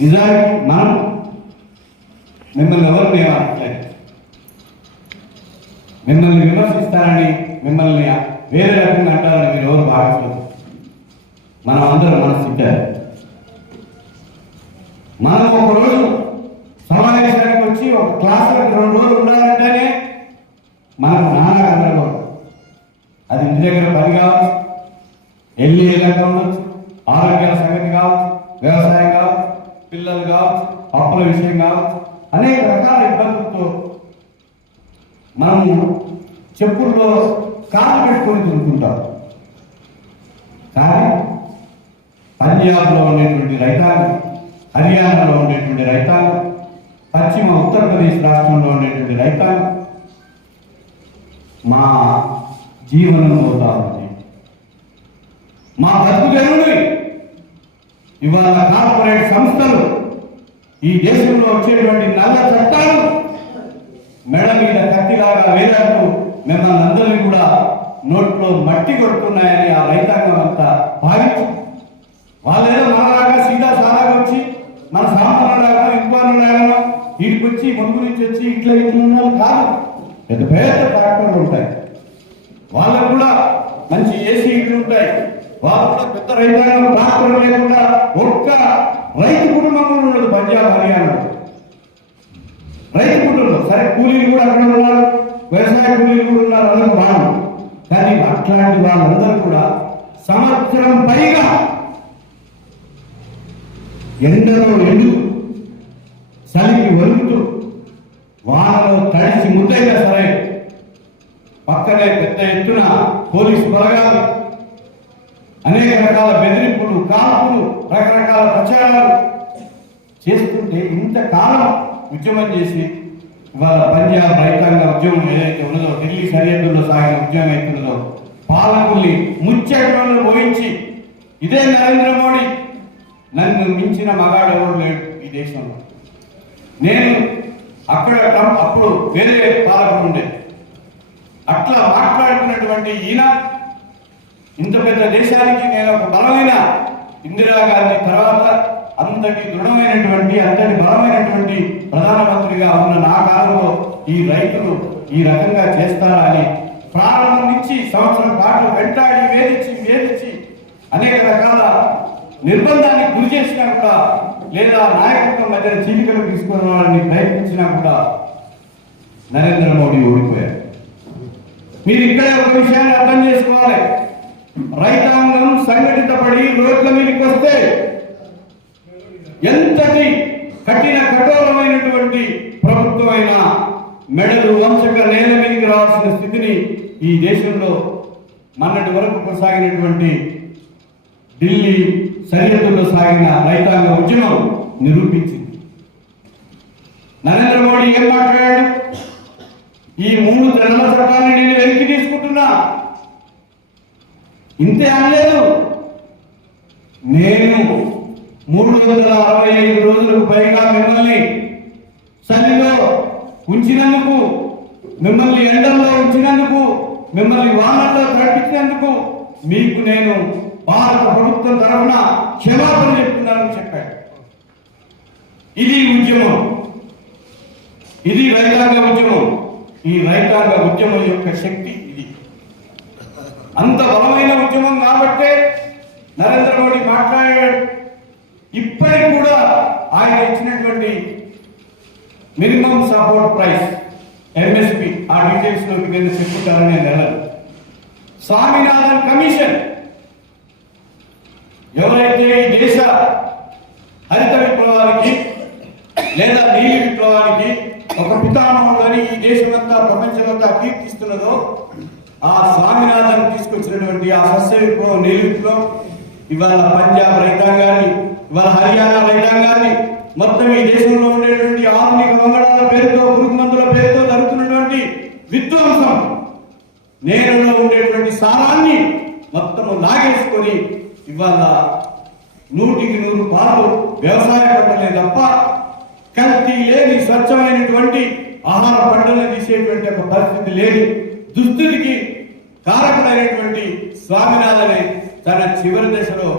నిజానికి మనం మిమ్మల్ని ఎవరిని అనట్లేదు, మిమ్మల్ని విమర్శిస్తారని, మిమ్మల్ని వేరే రకంగా అంటారని మీరు ఎవరు భావించలేదు. మనం అందరం మనసిచ్చారు. మనం ఒకరోజు సమావేశానికి వచ్చి ఒక క్లాసులో 2 రోజులు ఉండాలంటేనే మనకు నానా గందరగోళం. అది ఇంటి దగ్గర పని కావచ్చు, ఎల్లి ఎలాగా ఉండొచ్చు, ఆరోగ్యాల సంగతి కావచ్చు, వ్యవసాయం కావచ్చు, పిల్లలు కావచ్చు, అప్పుల విషయం కావచ్చు, అనేక రకాల ఇబ్బందులతో మనము చెప్పుల్లో కాలు పెట్టుకొని తిరుగుతుంటాం. కానీ పంజాబ్లో ఉండేటువంటి రైతాంగం, హర్యానాలో ఉండేటువంటి రైతాంగం, పశ్చిమ ఉత్తరప్రదేశ్ రాష్ట్రంలో ఉండేటువంటి రైతాంగం మా జీవనం అవుతా ఉంది. మా బతుకుదెరువుని ఇవాళ కార్పొరేట్ సంస్థలు, ఈ దేశంలో వచ్చేటువంటి నల్ల చట్టాలు మెడ మీద కత్తిలాగా వేలాడుతూ మిమ్మల్ని అందరినీ కూడా నోట్లో మట్టి కొడుతున్నాయని ఆ రైతాంగం అంతా భావించి, వాళ్ళేదో మనలాగా సీదా సారాగా వచ్చి మన సాంబారాగా ఇంకోలాగా వీటికి వచ్చి ముందు నుంచి వచ్చి ఇట్లా ఇట్లా కాదు. పెద్ద పెద్ద ట్రాక్టర్లు ఉంటాయి, వాళ్ళకు కూడా మంచి ఏసీ ఇట్లు ఉంటాయి, వాళ్ళు కూడా పెద్ద రైతాంగం ట్రాక్టర్లు లేకుండా ఒక్క రైతు కుటుంబం కూడా ఉండదు పంజాబ్ హర్యానా. రైతు కుటుంబం సరే, కూలీలు కూడా అక్కడ ఉన్నారు, వ్యవసాయ కూలీలు కూడా ఉన్నారు, అందుకు బాగు. కానీ అట్లాంటి వాళ్ళందరూ కూడా సంవత్సరం పైగా ఎండలో ఎండుతూ చలికి వణుకుతూ వానలో తడిసి ముద్దైనా సరే పక్కనే పెద్ద ఎత్తున పోలీసు బలగాలు, అనేక రకాల బెదిరింపులు, కాల్పులు, రకరకాల ప్రచారాలు చేస్తుంటే ఇంతకాలం ఉద్యమం చేసి ఇవాళ పంజాబ్ రైతాంగ ఉద్యమం ఏదైతే ఉన్నదో, ఢిల్లీ సరిహద్దుల్లో సాగిన ఉద్యమం అవుతుందో, పాలకుల్ని ముచ్చెట్లో పోయించి ఇదే నరేంద్ర మోడీ నన్ను మించిన మగాడు ఎవరు లేడు ఈ దేశంలో. నేను అక్కడ అప్పుడు వేరే పాలకులు ఉండే అట్లా మాట్లాడుతున్నటువంటి ఈయన ఇంత పెద్ద దేశానికి నేను ఒక బలమైన ఇందిరాగాంధీ తర్వాత అంతటి దృఢమైనటువంటి అంతటి బలమైనటువంటి ప్రధానమంత్రిగా ఉన్న నా కాలంలో ఈ రైతులు ఈ రకంగా చేస్తారా అని ప్రారంభం నుంచి సంవత్సరం పాటు వెంటాడి వేధించి అనేక రకాల నిర్బంధానికి గురి చేసినా కూడా, లేదా నాయకత్వం మధ్య చీలికలు తీసుకోవాలని ప్రయత్నించినా కూడా నరేంద్ర మోడీ ఓడిపోయారు. మీరు ఇక్కడ ఒక విషయాన్ని అర్థం చేసుకోవాలి. రైతాంగం సంఘటితపడి రోడ్ల మీదకి వస్తే ఎంతటి కఠోరమైనటువంటి ప్రభుత్వమైన మెడలు వంచక నేల మీదకి రావాల్సిన స్థితిని ఈ దేశంలో మొన్నటి వరకు కొనసాగినటువంటి ఢిల్లీ సరిహద్దుల్లో సాగిన రైతాంగ ఉద్యమం నిరూపించింది. నరేంద్ర మోడీ ఏం మాట్లాడాడు? ఈ 3 తెరల చట్టాన్ని నేను వెనక్కి తీసుకుంటున్నా. ఇంతే అనలేదు. నేను 365 రోజులకు పైగా మిమ్మల్ని చలిలో ఉంచినందుకు, మిమ్మల్ని ఎండల్లో ఉంచినందుకు, మిమ్మల్ని వానల్లో తప్పించినందుకు మీకు నేను భారత ప్రభుత్వం తరఫున క్షమాపణ చెప్తున్నానని చెప్పాడు. ఇది ఉద్యమం, ఇది రైతాంగ ఉద్యమం. ఈ రైతాంగ ఉద్యమం యొక్క శక్తి ఇది. అంత బలమైన ఉద్యమం కాబట్టే నరేంద్ర మోడీ మాట్లాడాడు. ఇప్పటికి కూడా ఆయన ఇచ్చినటువంటి మినిమం సపోర్ట్ ప్రైస్ ఎంఎస్పి, ఆ డీటెయిల్స్ లోకి నేను చెప్పుకుంటానని నేను వెళ్ళను. స్వామినాథన్ కమిషన్ ఎవరైతే ఈ దేశ హరిత విప్లవానికి లేదా నీలి విప్లవానికి ఒక పితామహుడని ఈ దేశమంతా ప్రపంచమంతా కీర్తిస్తున్నదో, ఆ స్వామినాథన్ తీసుకొచ్చినటువంటి ఆ సస్య విప్లవం, నీలి విప్లవం ఇవాళ పంజాబ్ రైతాంగాన్ని, ఇవాళ హర్యానా రైతాంగాన్ని, మొత్తం ఈ దేశంలో ఉండేటువంటి ఆధునిక వంగడాల పేరుతో, పురుగు మందుల పేరుతో జరుగుతున్నటువంటి విధ్వంసం, నేలలో ఉండేటువంటి సారాన్ని మొత్తము లాగేసుకొని ఇవాళ 100కి 100 పాలు వ్యవసాయ పంటలే తప్ప కల్తీ లేని స్వచ్ఛమైనటువంటి ఆహార పంటలను తీసేటువంటి ఒక పరిస్థితి లేని దుస్థితికి కారకుడైనటువంటి స్వామినాథనే తన చివరి దశలో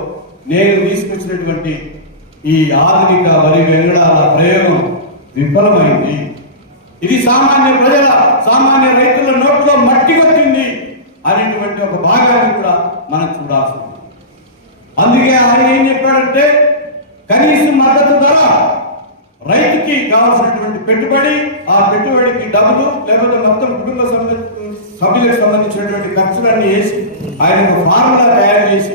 నేను తీసుకొచ్చినటువంటి ఈ ఆధునిక వరి వెంగడాల ప్రయోగం విఫలమైంది. ఇది సామాన్య ప్రజల, సామాన్య రైతుల నోట్లో మట్టి కొట్టింది అనేటువంటి ఒక భాగాన్ని కూడా మనం చూడాల్సి ఉంది. అందుకే ఆయన ఏం చెప్పాడంటే, కనీస మద్దతు ధర, రైతుకి కావాల్సినటువంటి పెట్టుబడి, ఆ పెట్టుబడికి డబ్బులు, లేకపోతే మొత్తం కుటుంబ సభ్యులకు సంబంధించినటువంటి ఖర్చులన్నీ వేసి ఆయన ఒక ఫార్ములా తయారు చేసి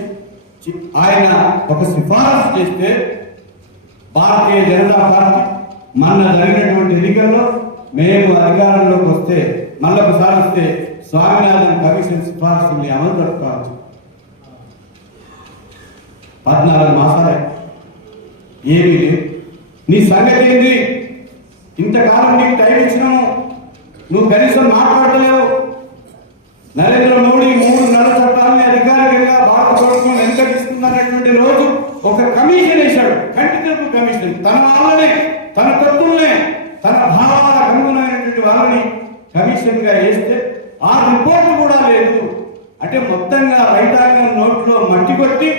ఆయన ఒక సిఫారసు చేస్తే, భారతీయ జనతా పార్టీ మొన్న జరిగినటువంటి ఎన్నికల్లో మేము అధికారంలోకి వస్తే, మళ్ళీ ఒకసారి వస్తే స్వామినాథన్ కమిషన్ సిఫారసుల్ని అమలు జరుపుకోవచ్చు. 14 మాసాలే ఏమీ లేదు. నీ సంగతి ఏంటి? ఇంతకాలం నీకు టైం ఇచ్చినాము, నువ్వు కనీసం మాట్లాడలేవు. నరేంద్ర మోడీ 3 నెలల చట్టాలని అధికారికంగా భారత ప్రభుత్వం వెంకటిస్తుందనేటువంటి రోజు ఒక కమిషన్ వేశాడు, కంటి తెలుపు కమిషన్. తన వాళ్ళనే, తన తత్తుల్నే, తన భావాలకు అనుగుణమైనటువంటి వాళ్ళని కమిషన్ గా వేస్తే ఆ రిపోర్ట్ కూడా లేదు. అంటే మొత్తంగా రైతాంగం నోట్లో మట్టి కొట్టి,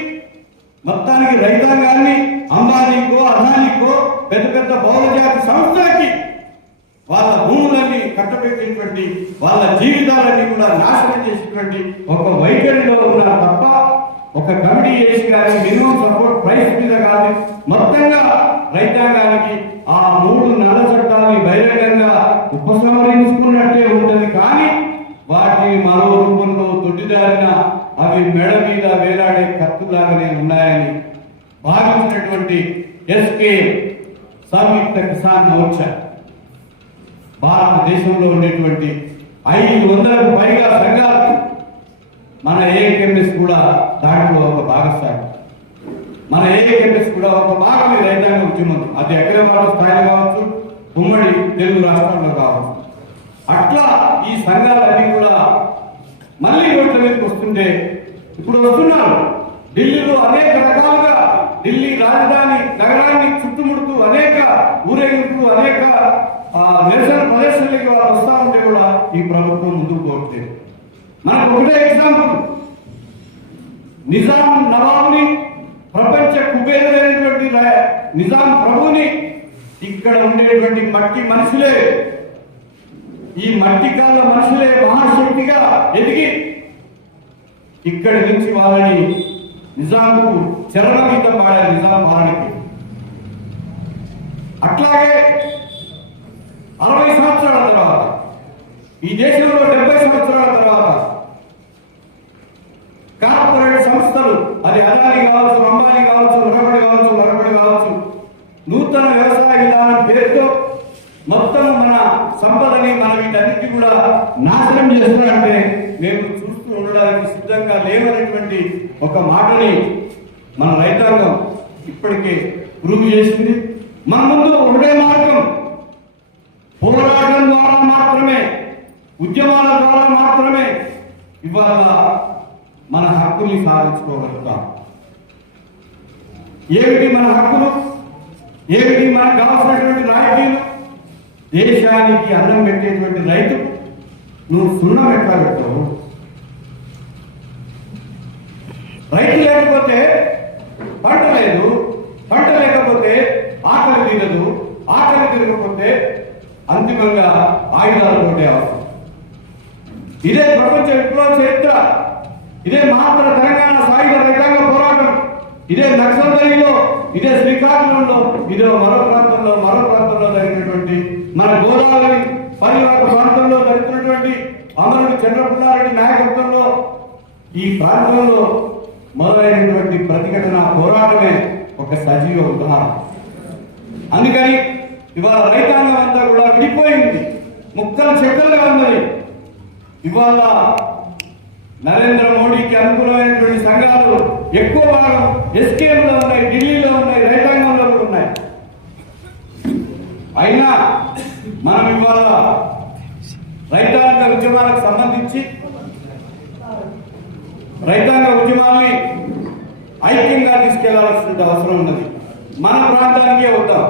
మొత్తానికి రైతాంగాన్ని అంబానీకో, అదానీకో, పెద్ద పెద్ద బహుళజాతి సంస్థలకి వాళ్ళ భూములన్నీ కట్టబెట్టినటువంటి, వాళ్ళ జీవితాలన్నీ కూడా నాశనం చేసినటువంటి ఒక వైఖరిలో ఉన్నారు తప్ప, ఒక కమిటీ చేసి కానీ మినిమం సపోర్ట్ ప్రైస్ మీద కాదు, మొత్తంగా రైతాంగానికి ఆ 3 నల్ల చట్టాలని బహిరంగంగా ఉపసంహరించుకున్నట్టే ఉంటుంది. కానీ వాటి వాటికి మరో రూపంలో తొట్టిదారిన అవి మెడ మీద వేలాడే కత్తులాగానే ఉన్నాయని భావించినటువంటి ఎస్కే సంయుక్త కిసాన్ మోర్చా భారతదేశంలో ఉండేటువంటి 500కు పైగా సంఘాలు, మన ఏఐకేఎంఎస్ కూడా దాంట్లో ఒక భాగస్వామి. మన ఏఐకేఎంఎస్ కూడా ఒక భాగం ఈ రైతాంగ ఉద్యమం. అది అఖిలభారత స్థాయిలో కావచ్చు, ఉమ్మడి తెలుగు రాష్ట్రాల్లో కావచ్చు. అట్లా ఈ సంఘాలన్నీ కూడా మళ్ళీ రోడ్ల మీదకి వస్తుంటే ఇప్పుడు వస్తున్నారు. ఢిల్లీలో అనేక రకాలుగా ఢిల్లీ రాజధాని నగరాన్ని చుట్టుముడుతూ అనేక ఊరేగింపులు, అనేక నిరసన ప్రదర్శనలకి వాళ్ళు వస్తా ఉంటే కూడా ఈ ప్రభుత్వం ముందుకు పోతే మనకు ఒకటే ఎగ్జాంపుల్, నిజాం నవాబుని, ప్రపంచ కుబేరుడైనటువంటి నిజాం ప్రభుని ఇక్కడ ఉండేటువంటి మట్టి మనుషులే, ఈ మట్టి కాల మనుషులే మహాశక్తిగా ఎదిగి ఇక్కడి నుంచి వాళ్ళని నిజాంకు చరణగీతం పాడారు నిజాం పాలనకి. అట్లాగే 60 సంవత్సరాల తర్వాత, ఈ దేశంలో 70 సంవత్సరాల తర్వాత కార్పొరేట్ సంస్థలు, అది అదాని కావచ్చు, అంబానీ కావచ్చు, మరొకటి కావచ్చు, నూతన వ్యవసాయ విధానం పేరుతో మొత్తం మన సంపదని, మన వీటన్నిటి కూడా నాశనం చేస్తున్నారంటే మేము చూస్తూ ఉండడానికి సిద్ధంగా లేవనేటువంటి ఒక మాటని మన రైతాంగం ఇప్పటికే ప్రూవ్ చేసింది. మన ముందు ఒకటే మార్గం, పోరాటం ద్వారా మాత్రమే, ఉద్యమాల ద్వారా మాత్రమే ఇవాళ మన హక్కుల్ని సాధించుకోగలుగుతాం. ఏమిటి మన హక్కులు, ఏమిటి మనకు కావాల్సినటువంటి రాయితీలు? దేశానికి అన్నం పెట్టేటువంటి రైతు నువ్వు సున్నం ఎట్లా పెడతావు? రైతు లేకపోతే పంట లేదు, పంట లేకపోతే ఆకలి తీరదు, ఆకలి తిరగకపోతే అంతిమంగా ఆయుధాలతోటే అవసరం. ఇదే ప్రపంచ విప్లవ చరిత్ర, ఇదే మహాత్మ తెలంగాణ సాయుధ రైతాంగ పోరాటం, ఇదే నక్సల్బరీలో, ఇదే శ్రీకాకుళంలో, ఇదే మరో ప్రాంతంలో జరిగినటువంటి మన గోదావరి పరివాహక ప్రాంతంలో జరుగుతున్నటువంటి అమరుడు చంద్రపుల్లారెడ్డి నాయకత్వంలో ఈ ప్రాంతంలో మొదలైనటువంటి ప్రతిఘటన పోరాటమే ఒక సజీవ ఉదాహరణ. అందుకని ఇవాళ రైతాంగం అంతా కూడా విడిపోయింది, ముక్కలు చెక్కలుగా ఉన్నది. ఇవాళ నరేంద్ర మోడీకి అనుకూలమైనటువంటి సంఘాలు ఎక్కువ భాగం ఎస్కేఎంలో ఉన్నాయి, ఢిల్లీలో ఉన్నాయి, రైతాంగంలో కూడా ఉన్నాయి. అయినా మనం ఇవాళ రైతాంగ ఉద్యమాలకు సంబంధించి రైతాంగ ఉద్యమాల్ని ఐక్యంగా తీసుకెళ్లాల్సిన అవసరం ఉన్నది. మన ప్రాంతానికే అవుతాం.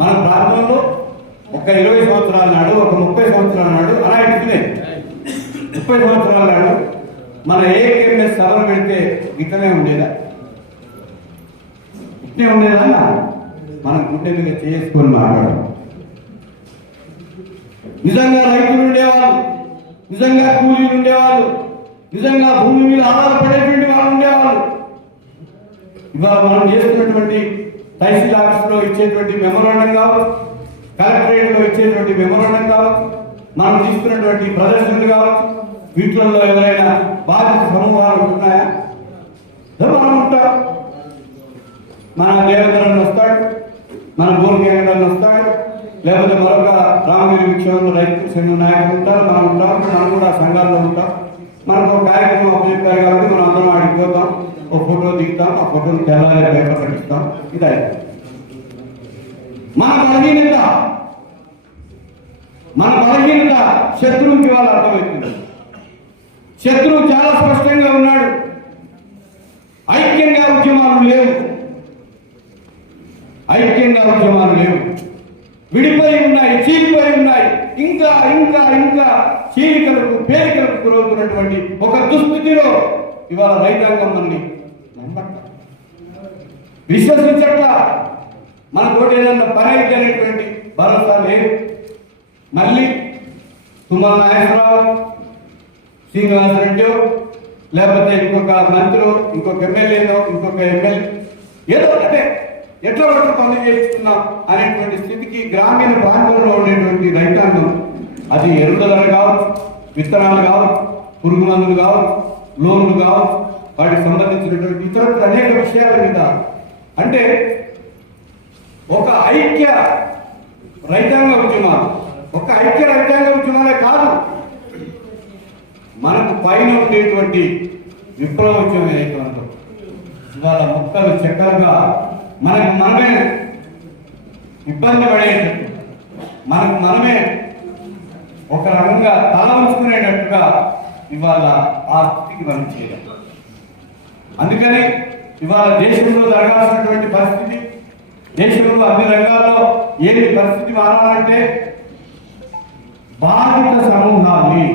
మన ప్రాంతంలో ఒక 20 సంవత్సరాల నాడు, ఒక 30 సంవత్సరాల నాడు అలా ఇట్లనే 30 సంవత్సరాల నాడు మన ఏఐకేఎంఎస్ సభలు పెడితే ఇట్లనే ఉండేదా? ఇట్లే ఉండేదా? మనం గుండె మీద చేసుకొని మాట్లాడడం. నిజంగా రైతులు ఉండేవాళ్ళు, నిజంగా కూలీలు ఉండేవాళ్ళు, నిజంగా భూమి మీద ఆధారపడేటువంటి వాళ్ళు ఉండేవాళ్ళు. ఇవాళ మనం చేస్తున్నటువంటి తహసీల్ ఆఫీసులో ఇచ్చేటువంటి మెమోరాండం కావచ్చు, కలెక్టరేట్ లో ఇచ్చేటువంటి మెమోరాండం కావచ్చు, మనం తీసుకున్నటువంటి ప్రదర్శనలు కావచ్చు, వీటిల్లో ఎవరైనా బాధిత సమూహాలు ఉన్నాయా? మనం ఉంటాం. మన దేవతలను వస్తాడు, మన భూమికేంద్రాలను వస్తాడు, లేకపోతే మరొక రామగిరి విక్షేమంలో రైతు సంఘ నాయకులు ఉంటారు, మనం ఉంటాం. మనం కూడా సంఘాల్లో ఉంటాం. మనకు ఒక కార్యక్రమం అప్పచెప్పారు కాబట్టి మనం అందరం ఆడిపోతాం, ఒక ఫోటో దిగుతాం, ఆ ఫోటోని తెల్లారి పేపర్ కట్టిస్తాం. ఇది మన బలహీనత శత్రువుకి వాళ్ళు అర్థమవుతుంది. శత్రువు చాలా స్పష్టంగా ఉన్నాడు. ఐక్యంగా ఉద్యమాలు లేవు, విడిపోయి ఉన్నాయి, చీలిపోయి ఉన్నాయి. ఇంకా చీలికలకు పేలికలకు గురవుతున్నటువంటి ఒక దుస్థితిలో ఇవాళ రైతాంగం మనని విశ్వసించట్ల, మనతోటి ఏదన్నా పని అయితే అనేటువంటి భరోసా లేదు. మళ్ళీ తుమ్మల నాగేశ్వరరావు, శ్రీనివాసరెడ్డి, లేకపోతే ఇంకొక మంత్రి, ఇంకొక ఎమ్మెల్యేనో, ఇంకొక ఎమ్మెల్యే ఏదో అంటే ఎట్లా వరకు పనులు చేస్తున్నాం అనేటువంటి స్థితికి గ్రామీణ ప్రాంతంలో ఉండేటువంటి రైతాంగం అది ఎరువుల కావచ్చు, విత్తనాలు కావచ్చు, పురుగు మందులు కావచ్చు, లోన్లు కావచ్చు, వాటికి సంబంధించినటువంటి ఇతర అనేక విషయాల మీద అంటే ఒక ఐక్య రైతాంగ ఉద్యమాలు, ఒక ఐక్య రైతాంగ ఉద్యమాలే కాదు, మనకు పైన ఉండేటువంటి విప్లవ ఉద్యమం ఏదైతే ఉందో ఇవాళ ముక్కలు చెక్కలుగా మనకు మనమే ఇబ్బంది పడేటట్టు, మనకు మనమే ఒక రకంగా తల ఉంచుకునేటట్టుగా ఇవాళ ఆ స్థితికి మనం చేయాలి. అందుకని ఇవాళ దేశంలో జరగాల్సినటువంటి పరిస్థితి, దేశంలో అన్ని రంగాల్లో ఏది పరిస్థితి మారాలంటే బాధిత సమూహాన్ని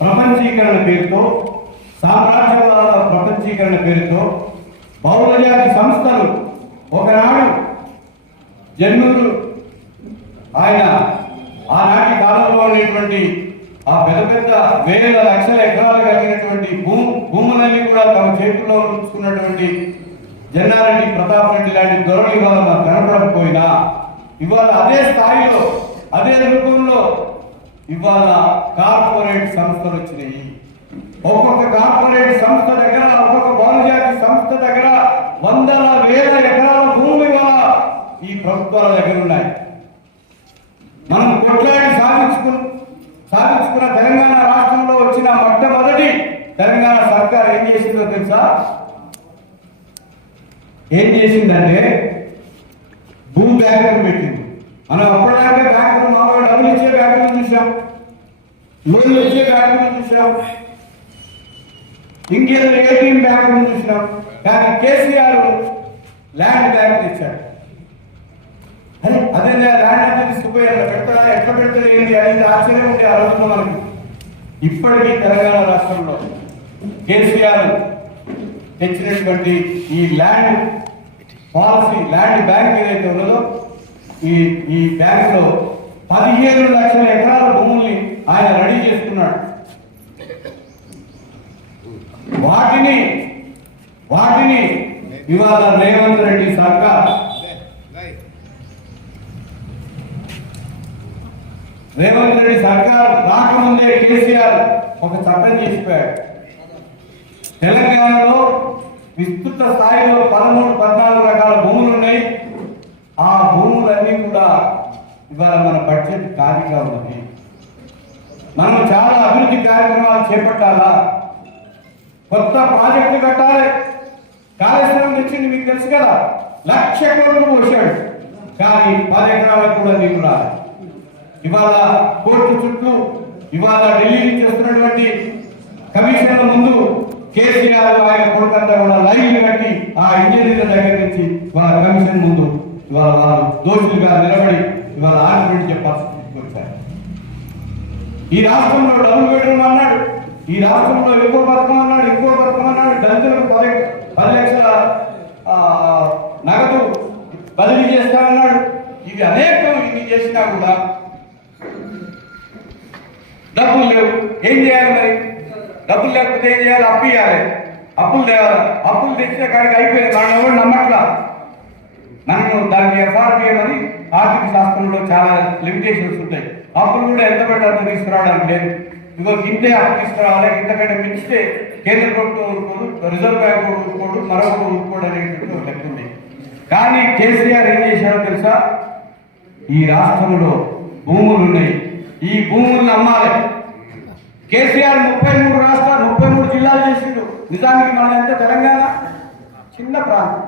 ప్రపంచీకరణ పేరుతో, సామ్రాజ్యవాద ప్రపంచీకరణ పేరుతో బహుళజాతి సంస్థలు ఒకనాడు జన్మూరు ఆయన ఆనాటి కాలంలో ఉండేటువంటి ఆ పెద్ద పెద్ద వేల లక్షల ఎకరాలు కలిగినటువంటి భూములన్నీ కూడా తమ చేతుల్లో ఉంచుకున్నటువంటి జన్నారెడ్డి, ప్రతాప్ రెడ్డి లాంటి దొరలు ఇవాళ మనకు కనపడకపోయినా ఇవాళ అదే స్థాయిలో అదే రూపంలో ఇవాళ కార్పొరేట్ సంస్థలు వచ్చినాయి. ఒక్కొక్క కార్పొరేట్ సంస్థ దగ్గర, ఒక్కొక్క బహుళజాతి సంస్థ దగ్గర వందల వేల ఎకరాల భూములు ఇవాళ ఈ ప్రభుత్వాల దగ్గర ఉన్నాయి. మనం కొట్లాడి సాధించుకున్న తెలంగాణ రాష్ట్రంలో వచ్చిన మొట్టమొదటి తెలంగాణ సర్కార్ ఏం చేసిందో తెలుసా? ఏం చేసిందంటే భూ బ్యాంకులు పెట్టింది. మనం అప్పటిదాకా బ్యాంకులు మామూలు డబ్బులు ఇచ్చే బ్యాంకులు చూసాం, లోన్లు ఇచ్చే బ్యాంకులు చూసాం, ఇంకేదో ఏటీఎం బ్యాంకులు చూసినాం. కానీ కేసీఆర్ ల్యాండ్ బ్యాంకులు ఇచ్చాడు. అదే ల్యాండ్ అంతా తీసుకుపోయారు, పెడతారా, ఎట్లా పెడతారు, ఏంటి అనేది ఆశ్చర్యం ఉండే ఆ రోజుల్లో మనకు. ఇప్పటికీ తెలంగాణ రాష్ట్రంలో కేసీఆర్ తెచ్చినటువంటి ఈ ల్యాండ్ పాలసీ, ల్యాండ్ బ్యాంక్ ఏదైతే ఉన్నదో ఈ బ్యాంక్ లో 15 లక్షల ఎకరాల భూముల్ని ఆయన రెడీ చేసుకున్నాడు. వాటిని ఇవాళ రేవంత్ రెడ్డి సర్కార్ రాకముందే కేసీఆర్ ఒక చట్టం చేసిపోయాడు. తెలంగాణలో విస్తృత స్థాయిలో 13-14 రకాల భూములు ఉన్నాయి. ఆ భూములన్నీ కూడా ఇవాళ మన బడ్జెట్ ఖాళీగా ఉన్నది. మనం చాలా అభివృద్ధి కార్యక్రమాలు చేపట్టాలా, కొత్త ప్రాజెక్టు కట్టాలి. కాళేశ్వరం తెచ్చింది మీకు తెలుసు కదా, 1,00,000 కోట్లు పోసాడు, కానీ 10 ఎకరాలకు కూడా నీకు రాదు. ఇవాళ కోర్టు చుట్టూ ఇవాళ ఢిల్లీ నుంచి వస్తున్నటువంటి కమిషన్ల ముందు కేసీఆర్ ఆయన కొడుకంతా కూడా లైన్లు కట్టి ఆ ఇంజనీర్ల దగ్గర నుంచి వాళ్ళ కమిషన్ ముందు ఇవాళ వాళ్ళు దోషులుగా నిలబడి ఇవాళ ఆర్గ్యుమెంట్ చెప్పే పరిస్థితికి వచ్చారు. ఈ రాష్ట్రంలో డబుల్ బెడ్రూమ్ అన్నాడు, ఈ రాష్ట్రంలో ఇంకో పథకం అన్నాడు, దళితులకు 10 లక్షల నగదు బదిలీ చేస్తానన్నాడు. ఇవి అనేకం ఇన్ని చేసినా కూడా డబ్బులు లేవు. ఏం చేయాలి మరి? డబ్బులు లేకపోతే ఏం చేయాలి? అప్పు ఇవ్వాలి, అప్పులు తేవాలి. అప్పులు తెచ్చిన కాడికి అయిపోయింది. మనం ఎవరు నమ్మట్లా. మనకు దానికి ఎఫ్ఆర్పిఎం అని ఆర్థిక శాస్త్రంలో చాలా లిమిటేషన్స్ ఉంటాయి. అప్పులు కూడా ఎంత పడితే అంత తీసుకురావడానికి లేదు. ఇంకో ఇంతే అప్పు తీసుకురావాలి, ఇంతకంటే మించితే కేంద్ర ప్రభుత్వం ఊరుకోదు, రిజర్వ్ బ్యాంక్ ఊరుకోడు, మరొకరు ఊరుకోడు అనేటువంటి లెక్క ఉంది. కానీ కేసీఆర్ ఏం చేశాడో తెలుసా? ఈ రాష్ట్రంలో భూములు ఉన్నాయి, ఈ భూములను అమ్మాలి. కేసీఆర్ 33 రాష్ట్రాలు 33 జిల్లాలు చేసిండు. నిజానికి మన ఎంత తెలంగాణ చిన్న ప్రాంతం,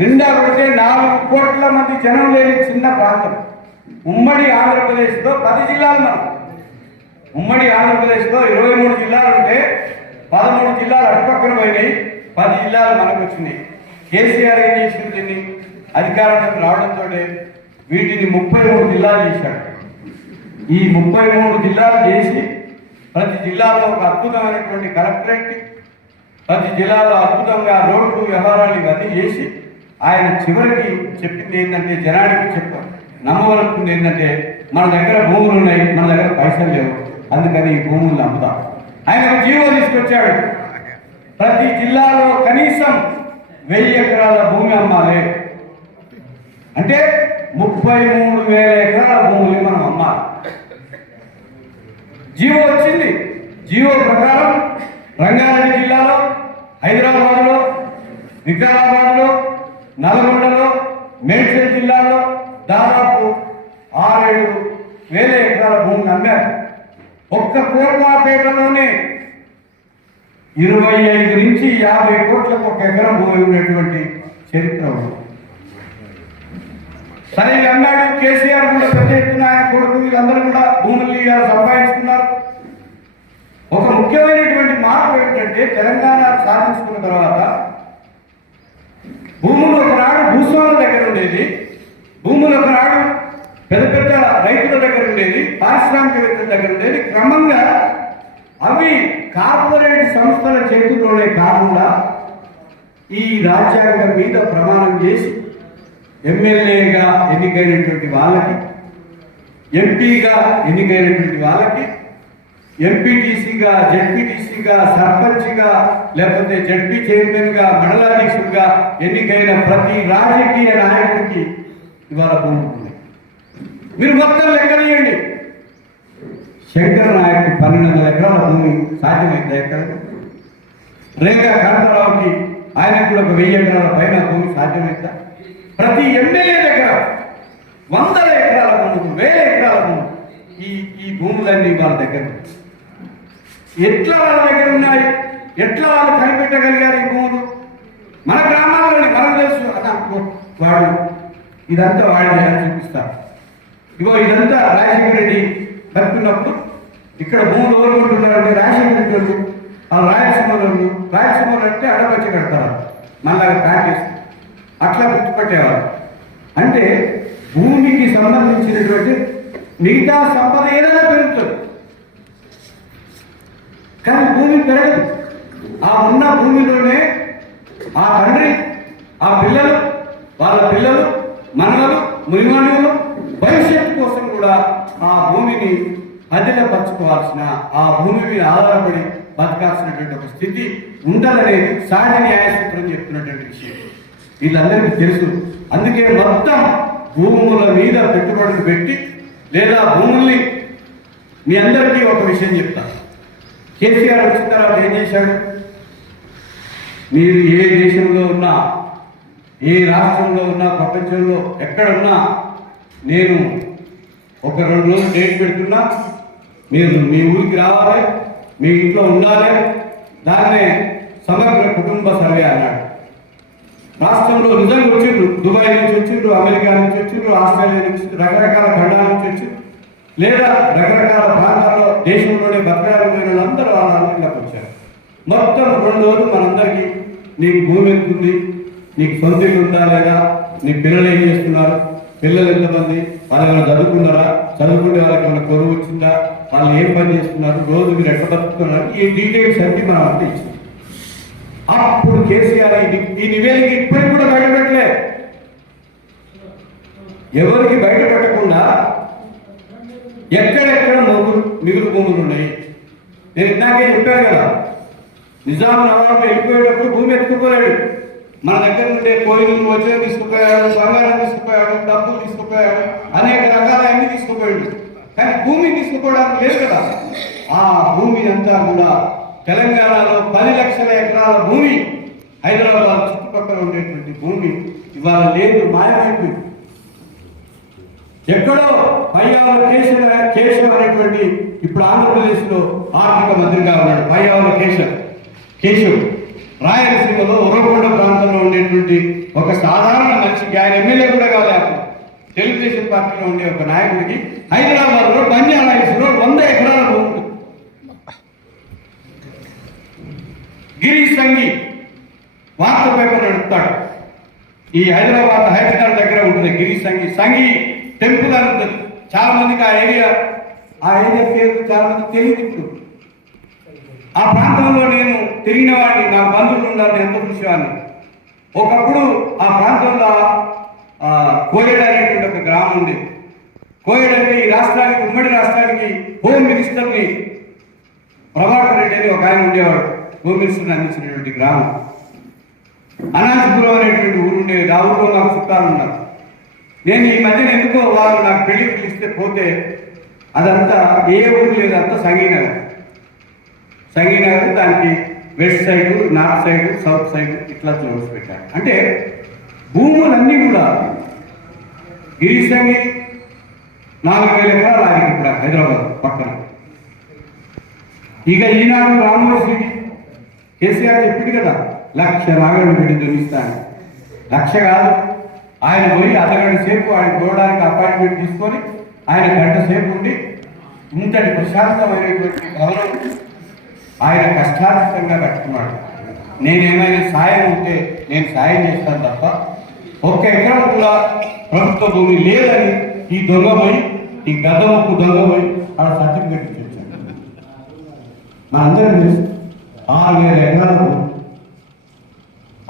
నిండా కొడితే 4 కోట్ల మంది జనం లేని చిన్న ప్రాంతం. ఉమ్మడి ఆంధ్రప్రదేశ్లో 10 జిల్లాలు మనం. ఉమ్మడి ఆంధ్రప్రదేశ్లో 23 జిల్లాలు ఉంటే 13 జిల్లాలు అటుపక్కన పోయినాయి, 10 జిల్లాలు మనకు వచ్చినాయి. కేసీఆర్ ఏం చేసింది? దీన్ని అధికారంలోకి రావడంతో వీటిని 33 జిల్లాలు చేశాడు. ఈ 33 జిల్లాలు చేసి ప్రతి జిల్లాలో ఒక అద్భుతమైనటువంటి కలెక్టరేట్, ప్రతి జిల్లాలో అద్భుతంగా రోడ్డు వ్యవహారాలు ఇవన్నీ చేసి ఆయన చివరికి చెప్పింది ఏంటంటే, జనానికి చెప్పారు, నమ్మవలసింది ఏంటంటే, మన దగ్గర భూములు ఉన్నాయి, మన దగ్గర పైసలు లేవు, అందుకని ఈ భూములను అమ్ముతాం. ఆయన ఒక జీవో తీసుకొచ్చాడు, ప్రతి జిల్లాలో కనీసం 1000 ఎకరాల భూమి అమ్మాలి. అంటే 33,000 ఎకరాల భూముల్ని మనం అమ్మాలి. జీవో వచ్చింది. జీవో ప్రకారం రంగారెడ్డి జిల్లాలో, హైదరాబాద్లో, వికారాబాద్లో, నల్గొండలో, మేడ్చల్ జిల్లాలో దాదాపు 6-7 ఎకరాల భూమిని అమ్మారు. ఒక్క కోట్లపేటలోనే 25 నుంచి 50 కోట్లకు ఒక ఎకరం భూమి ఉన్నటువంటి చరిత్ర ఉంది. సరే అన్నాడు కేసీఆర్ కూడా పెద్ద ఎత్తున ఆయన కొడుకు వీళ్ళందరూ కూడా భూములు సంపాదించుకున్నారు. ఒక ముఖ్యమైనటువంటి మార్పు ఏంటంటే తెలంగాణ సాధించుకున్న తర్వాత భూములు ఒకనాడు భూస్వాముల దగ్గర ఉండేది, భూములు ఒకనాడు పెద్ద పెద్ద రైతుల దగ్గర ఉండేది, పారిశ్రామికవేత్తల దగ్గర ఉండేది. క్రమంగా అవి కార్పొరేట్ సంస్థల చేతుల్లోనే కాకుండా ఈ రాజ్యాంగం మీద ప్రమాణం చేసి ఎమ్మెల్యేగా ఎన్నికైనటువంటి వాళ్ళకి, ఎంపీగా ఎన్నికైనటువంటి వాళ్ళకి, ఎంపీటీసీగా, జెడ్పీటీసీగా, సర్పంచ్గా, లేకపోతే జడ్పీ చైర్మన్గా, మండలాధ్యక్షుడిగా ఎన్నికైన ప్రతి రాజకీయ నాయకుడికి ఇవాళ భూమి ఉంది. మీరు మొత్తం లెక్కనేయండి. శంకర్ నాయక్ 1200 ఎకరాల భూమి సాధ్యమైంది ఎక్కడ? రేఖా కాంతారావుకి ఆయనకు కూడా 1000 ఎకరాల పైన భూమి సాధ్యమైందా? ప్రతి ఎమ్మెల్యే దగ్గర 100 ఎకరాల భూములు, 1000 ఎకరాల భూములు, ఈ భూములన్నీ వాళ్ళ దగ్గర ఎట్లా వాళ్ళ దగ్గర ఉన్నాయి? ఎట్లా వాళ్ళు కనిపెట్టగలిగారు ఈ భూములు? మన గ్రామాల్లోని మనకు తెలుసు. వాడు ఇదంతా వాడి చూపిస్తారు. ఇగో ఇదంతా రాజశేఖర రెడ్డి బతుకున్నప్పుడు ఇక్కడ భూములు ఓరుకుంటున్నారంటే రాజశేఖర రెడ్డి వాళ్ళు, వాళ్ళు రాయలసీమలు అంటే అడపచ్చి కడతారు, మళ్ళా ప్రాక్టీస్ అట్లా గుర్తుపెట్టేవారు. అంటే భూమికి సంబంధించినటువంటి మిగతా సంపద ఏదైనా పెరుగుతుంది, కానీ భూమి పెరగదు. ఆ ఉన్న భూమిలోనే ఆ తండ్రి, ఆ పిల్లలు, వాళ్ళ పిల్లలు, మనవలు, మునిమనులు భవిష్యత్తు కోసం కూడా ఆ భూమిని అదిలపరచుకోవాల్సిన, ఆ భూమి మీద ఆధారపడి బతకాల్సినటువంటి ఒక స్థితి ఉండాలనేది సాటి న్యాయ సూత్రం చెప్తున్నటువంటి విషయం వీళ్ళందరికీ తెలుసు. అందుకే మొత్తం భూముల మీద పెట్టుబడులు పెట్టి లేదా భూముల్ని మీ అందరికీ ఒక విషయం చెప్తా. కేసీఆర్ వచ్చిన తర్వాత ఏం చేశాడు? మీరు ఏ దేశంలో ఉన్నా, ఏ రాష్ట్రంలో ఉన్నా, ప్రపంచంలో ఎక్కడున్నా నేను ఒక 2 రోజులు డేట్ పెడుతున్నా, మీరు మీ ఊరికి రావాలి, మీ ఇంట్లో ఉండాలి. దాన్నే సమగ్ర కుటుంబ సర్వే అన్నాడు. రాష్ట్రంలో నిజంగా వచ్చిండ్రు, దుబాయ్ నుంచి వచ్చిండ్రు, అమెరికా నుంచి వచ్చిండ్రు, ఆస్ట్రేలియా నుంచి, రకరకాల ఖండాల నుంచి వచ్చిండ్రు, లేదా రకరకాల ప్రాంతాల్లో దేశంలోనే బతకాలమైన వాళ్ళందరూ వాళ్ళకి వచ్చారు. మొత్తం 2 రోజులు మనందరికీ నీకు భూమి ఎంతుంది, నీకు సొంత ఇల్లు ఉందా లేదా, నీ పిల్లలు ఏం చేస్తున్నారు, పిల్లలు ఎంతమంది, వాళ్ళు ఏమైనా చదువుకున్నారా, చదువుకుంటే వాళ్ళకి ఏమైనా కొరువు వచ్చిందా, వాళ్ళు ఏం పని చేస్తున్నారు, రోజు మీరు ఎక్కడ బతుకుతున్నారు, ఈ డీటెయిల్స్ అన్ని మనం అంతా ఇచ్చాం. అప్పుడు కేసీఆర్ ఈ నివేదిక ఇప్పటికి కూడా బయట పెట్టలే. ఎవరికి బయట పెట్టకుండా ఎక్కడెక్కడ మిగులు భూములు ఉన్నాయి. నేను ఇందాకే చెప్పాను కదా, నిజాం నవాబు వెళ్ళిపోయేటప్పుడు భూమి ఎత్తుకుపోయాడు. మన దగ్గర నుండే కోయిలు వచ్చే తీసుకుపోయాడు, బంగారం తీసుకుపోయాడు, డబ్బులు తీసుకుపోయాడు, అనేక రకాల అన్ని తీసుకుపోయాడు. కానీ భూమి తీసుకోవడానికి లేదు కదా. ఆ భూమి అంతా కూడా తెలంగాణలో 10 లక్షల ఎకరాల భూమి, హైదరాబాద్ చుట్టుపక్కల ఉండేటువంటి భూమి ఇవాళ లేదు, మాయమైపోయింది. ఎక్కడో పయ్యావుల కేశవ్ అనేటువంటి ఇప్పుడు ఆంధ్రప్రదేశ్లో ఆర్థిక మంత్రిగా ఉన్నాడు. పయ్యావుల కేశవ్ రాయలసీమలో ఉరవకొండ ప్రాంతంలో ఉండేటువంటి ఒక సాధారణ మనిషికి, ఆయన ఎమ్మెల్యే కూడా కాలేదు, తెలుగుదేశం పార్టీలో ఉండే ఒక నాయకుడికి హైదరాబాద్లో బంజారా హిల్స్లో 100 ఎకరాల భూమి. గిరీష్ సంఘి వార్తా పేపర్ నడుపుతాడు. ఈ హైదరాబాద్ దగ్గర ఉంటుంది గిరీష్ సంఘి టెంపుల్ అని ఉంటుంది. చాలా మందికి ఆ ఏరియా పేరు చాలా మంది తెలియదు. ఇప్పుడు ఆ ప్రాంతంలో నేను తిరిగిన వాడిని, నా బంధువులు ఉండాలని ఎంతో చూసేవాడిని. ఒకప్పుడు ఆ ప్రాంతంలో కోయడ్ అనేటువంటి ఒక గ్రామం ఉండేది. కోయడ్ అంటే ఈ రాష్ట్రానికి, ఉమ్మడి రాష్ట్రానికి హోమ్ మినిస్టర్ని ప్రభాకర్ రెడ్డి అని ఒక ఆయన ఉండేవాడు. హోమ్ మినిస్టర్ని అందించినటువంటి గ్రామం. అనాథపురం అనేటువంటి ఊరు ఉండేది. ఆ ఊరిలో నాకు చుట్టాలు ఉన్నారు. నేను ఈ మధ్యన ఎందుకో వాళ్ళు నాకు పెళ్లికి పిలిస్తే పోతే అదంతా ఏ ఊరు లేదు, అంతా సంగీనగర్. సంగీనగర్ దానికి west side, north side, south side ఇట్లా ఫ్లోర్స్ పెట్టారు. అంటే భూములన్నీ కూడా గిరిసంగి 4,000 ఎకరాలు ఆగి ఇక్కడ హైదరాబాద్ పక్కన. ఇక ఈనాడు రామోజీ సిటీ కేసీఆర్ చెప్పింది కదా 1,00,000 నాగళ్ళు పెట్టి దున్నిస్తాను. 1,00,000 కాదు, ఆయన పోయి అర్ధగంట సేపు ఆయన చూడడానికి అపాయింట్మెంట్ తీసుకొని ఆయన గంట సేపు ఉండి ఇంతటి ప్రశాంతమైనటువంటి భవనం ఆయన కష్టార్థంగా కట్టుకున్నాడు. నేనేమైనా సాయం ఉంటే నేను సాయం చేస్తాను తప్ప 1 ఎకరం కూడా ప్రభుత్వ భూమి లేదని ఈ దొంగ పోయి, ఈ గద్దముక్కు దొంగ పోయి ఆడ సర్టిఫికెట్ ఇచ్చాడు. మనందరం తెలుసు 6,000 ఎకరాలు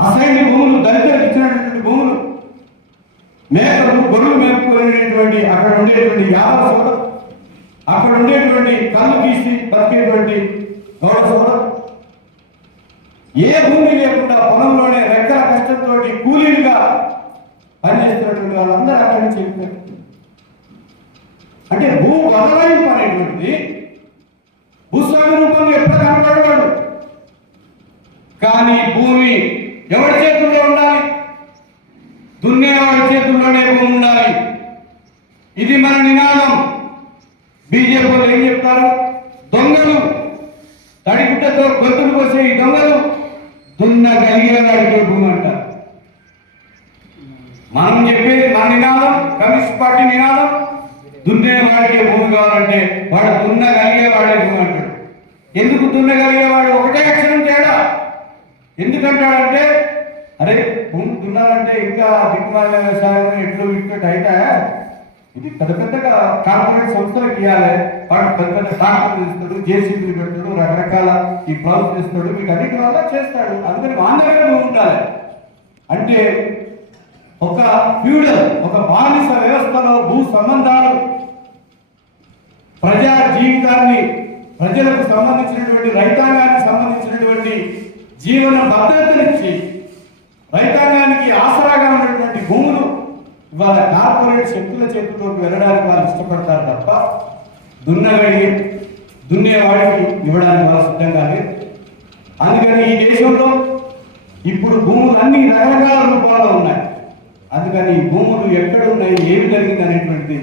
అసైన్ భూములు, దళితులకు ఇచ్చినటువంటి భూములు, మేకలు గొర్రెలు మేపుకునేటువంటి అక్కడ ఉండేటువంటి యాభ సోదరు, అక్కడ ఉండేటువంటి కళ్ళు తీసి బతికేటువంటి గౌడ సోదరు, ఏ భూమి లేకుండా పొలంలోనే రెక్కల కష్టంతో కూలీలుగా పనిచేస్తున్నటువంటి వాళ్ళందరూ అక్కడి నుంచి వెళ్ళిపోయారు. అంటే భూ బదలాయింపు అనేటువంటిది భూస్వామి రూపంలో ఎప్పుడు కనపడేవాడు. కానీ భూమి ఎవరి చేతుల్లో ఉండాలి? దున్నేవాడి చేతుల్లోనే భూమి ఉండాలి. ఇది మన నినాదం. బీజేపీ వాళ్ళు ఏం చెప్తారు? దొంగలు, తడిగుడ్డతో గొంతులు పోసే ఈ దొంగలు దున్నగలిగే వాడికి భూమి అంటారు. మనం చెప్పేది మన నినాదం, కమ్యూనిస్ట్ పార్టీ నినాదం, దున్నేవాడికి భూమి కావాలంటే వాడు దున్నగలిగే వాడే భూమి అంటాడు. ఎందుకు దున్నగలిగేవాడు? ఒకటే అక్షరం తేడా. ఎందుకంటాడంటే అరే భూమి దున్నాలంటే ఇంకా దిక్కుమాల వ్యవసాయం ఎట్లు ఇక్కట్ అయితే ఇది పెద్ద పెద్దగా కార్పొరేట్ సంస్థలకు ఇవ్వాలి. వాడు పెద్ద పెద్ద ట్రాక్టర్లు ఇస్తాడు, జేసీబీలు పెడతాడు, రకరకాల ఈ ప్లౌస్ ఇస్తాడు, మీకు అన్నిటి వల్ల చేస్తాడు. అందుకని వాందరగా భూమి ఉండాలి. అంటే ఒక ఫ్యూడల్, ఒక బానిస వ్యవస్థలో భూ సంబంధాలు ప్రజా జీవితాన్ని, ప్రజలకు సంబంధించినటువంటి, రైతాంగానికి సంబంధించినటువంటి జీవన భద్రతనిచ్చి రైతాంగానికి ఆసరాగా ఉన్నటువంటి భూములు ఇవాళ కార్పొరేట్ శక్తుల చేతుల్లోకి వెళ్ళడానికి వాళ్ళు ఇష్టపడతారు తప్ప దున్నేవాడికి ఇవ్వడానికి వాళ్ళు సిద్ధంగా లేదు. అందుకని ఈ దేశంలో ఇప్పుడు భూములు అన్ని రకరకాల రూపాల్లో ఉన్నాయి. అందుకని ఈ భూములు ఎక్కడ ఉన్నాయి, ఏమి జరిగింది అనేటువంటిది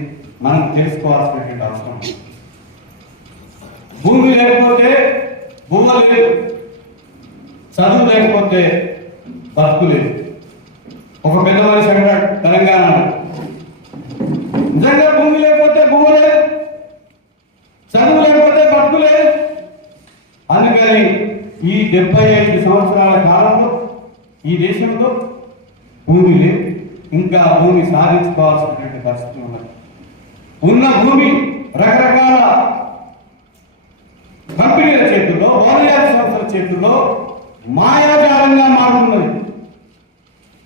మనం తెలుసుకోవాల్సినటువంటి అవసరం. భూమి లేకపోతే భూములు లేదు, చదువు లేకపోతే బతుకు లేదు. ఒక పెద్ద మనిషి అంటాడు తెలంగాణలో, నిజంగా భూమి లేకపోతే భూమి లేదు, చదువు లేకపోతే బతుకు లేదు. అందుకని ఈ 75 సంవత్సరాల కాలంలో ఈ దేశంలో భూమి లేదు, ఇంకా భూమి సాధించుకోవాల్సినటువంటి పరిస్థితి ఉన్నది. ఉన్న భూమి రకరకాల కంపెనీల చేతుల్లో, వాణిజ్య సంస్థల చేతుల్లో మాయాజాలంగా మారుతున్నది.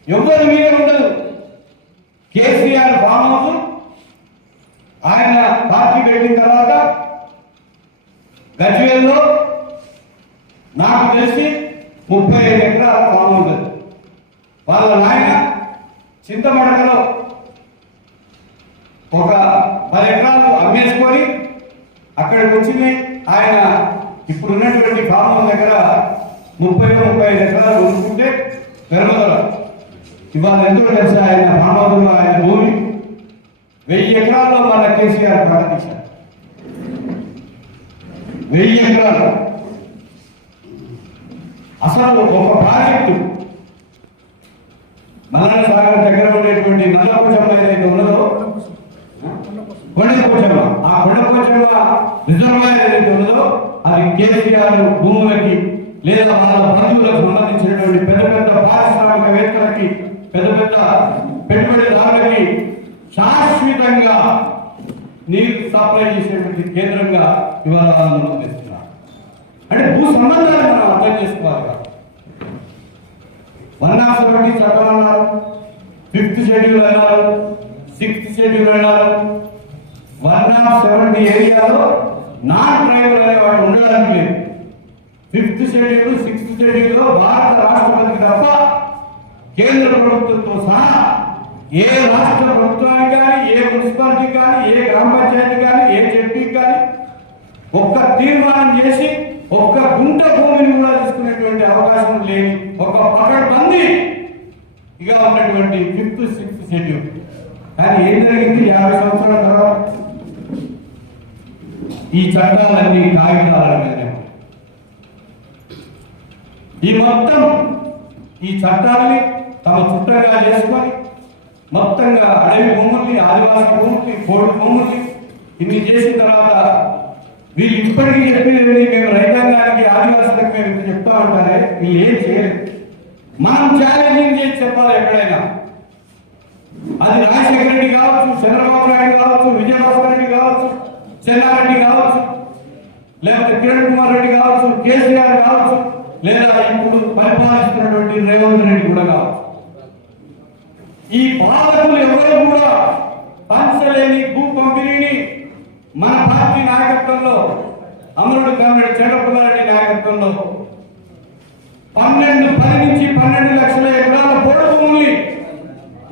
ఎవరి మీద ఉండదు. కేసీఆర్ ఫామ్ హౌస్ ఆయన పార్టీ పెట్టిన తర్వాత గజ్వేల్లో నాకు తెలిసి 35 ఎకరాల ఫామ్ హౌస్. వాళ్ళ నాయన చింతమడకలో ఒక 10 ఎకరాలు అమ్మేసుకొని అక్కడికి వచ్చింది. ఆయన ఇప్పుడు ఉన్నటువంటి ఫామ్ హౌస్ దగ్గర 30-35 ఎకరాలు ఉంచుకుంటే పెరుగుదల ఇవాళ ఎంతో తెలుసు. ఆయన ఫామ్ హౌస్ ఆయన భూమి 1000 ఎకరాల్లో మన కేసీఆర్ పంట తీశారు. 1000 ఎకరాలు. అసలు ఒక ప్రాజెక్టు మల్లన్న సాగర్ దగ్గర ఉండేటువంటి నల్లపోచమ్మ ఏదైతే ఉన్నదో, కొండపోచమ్మ, ఆ కొండపోచమ్మ రిజర్వాయర్ ఏదైతే ఉన్నదో అది కేసీఆర్ భూములకి లేదా వాళ్ళ బంధువులకు సంబంధించినటువంటి పెద్ద పెద్ద పారిశ్రామికవేత్తలకి, పెద్ద పెద్ద పెట్టుబడిదారులకి శాశ్వతంగా నీరు సప్లై చేసేటువంటి కేంద్రంగా ఇవాళ మనం చేస్తున్నారు. అంటే భూ సంబంధాలను మనం అర్థం చేసుకోవాలి. 170 చట్టం అన్నారు, 5th షెడ్యూల్ అన్నారు, 6th షెడ్యూల్ అన్నారు. 170 ఏరియాలో నాన్ ట్రైబల్ అనేవాడు ఉండడానికి లేదు. 5th షెడ్యూల్, 6th షెడ్యూల్లో భారత రాష్ట్రపతి తప్ప కేంద్ర ప్రభుత్వంతో సహా ఏ రాష్ట్ర ప్రభుత్వానికి కానీ, ఏ మున్సిపాలిటీ కానీ, ఏ గ్రామ పంచాయతీ కానీ, ఏ జడ్పీ కానీ ఒక్క తీర్మానం చేసి ఒక్క గుంట భూమిని కూడా తీసుకునేటువంటి అవకాశం లేని ఒక పకడ్బందీ ఇక ఉన్నటువంటి 5th 6th షెడ్యూల్. కానీ ఏం జరిగింది 50 సంవత్సరాల తర్వాత? ఈ చట్టాలన్నీ కాగితాల మీద ఈ మొత్తం ఈ చట్టాలని తమ చుట్టంగా చేసుకొని మొత్తంగా అడవి భూముల్ని, ఆదివాసీ భూముల్ని, కోడి భూముల్ని ఇన్ని చేసిన తర్వాత వీళ్ళు ఇప్పటికీ చెప్పేది మేము రైతాంగానికి, ఆదివాసులకు మేము ఇంత చెప్తా ఉంటారే, వీళ్ళు ఏం చేయలేదు. మనం ఛాలెంజింగ్ చేసి చెప్పాలి ఎక్కడైనా. అది రాజశేఖర రెడ్డి కావచ్చు, చంద్రబాబు నాయుడు కావచ్చు, విజయభాస్కర్ రెడ్డి కావచ్చు, చెన్నారెడ్డి కావచ్చు, లేకపోతే కిరణ్ కుమార్ రెడ్డి కావచ్చు, కేసీఆర్ కావచ్చు, లేదా ఇప్పుడు పరిపాలిస్తున్నటువంటి రేవంత్ రెడ్డి కూడా కావచ్చు. ఈ పాలకులు ఎవరు కూడా పంచలేని భూ పంపిణీని మన పార్టీ నాయకత్వంలో, అమరుడు కన్నడి చెడపుల్లారెడ్డి నాయకత్వంలో 10 నుంచి 12 లక్షల ఎకరాల పోడు భూముల్ని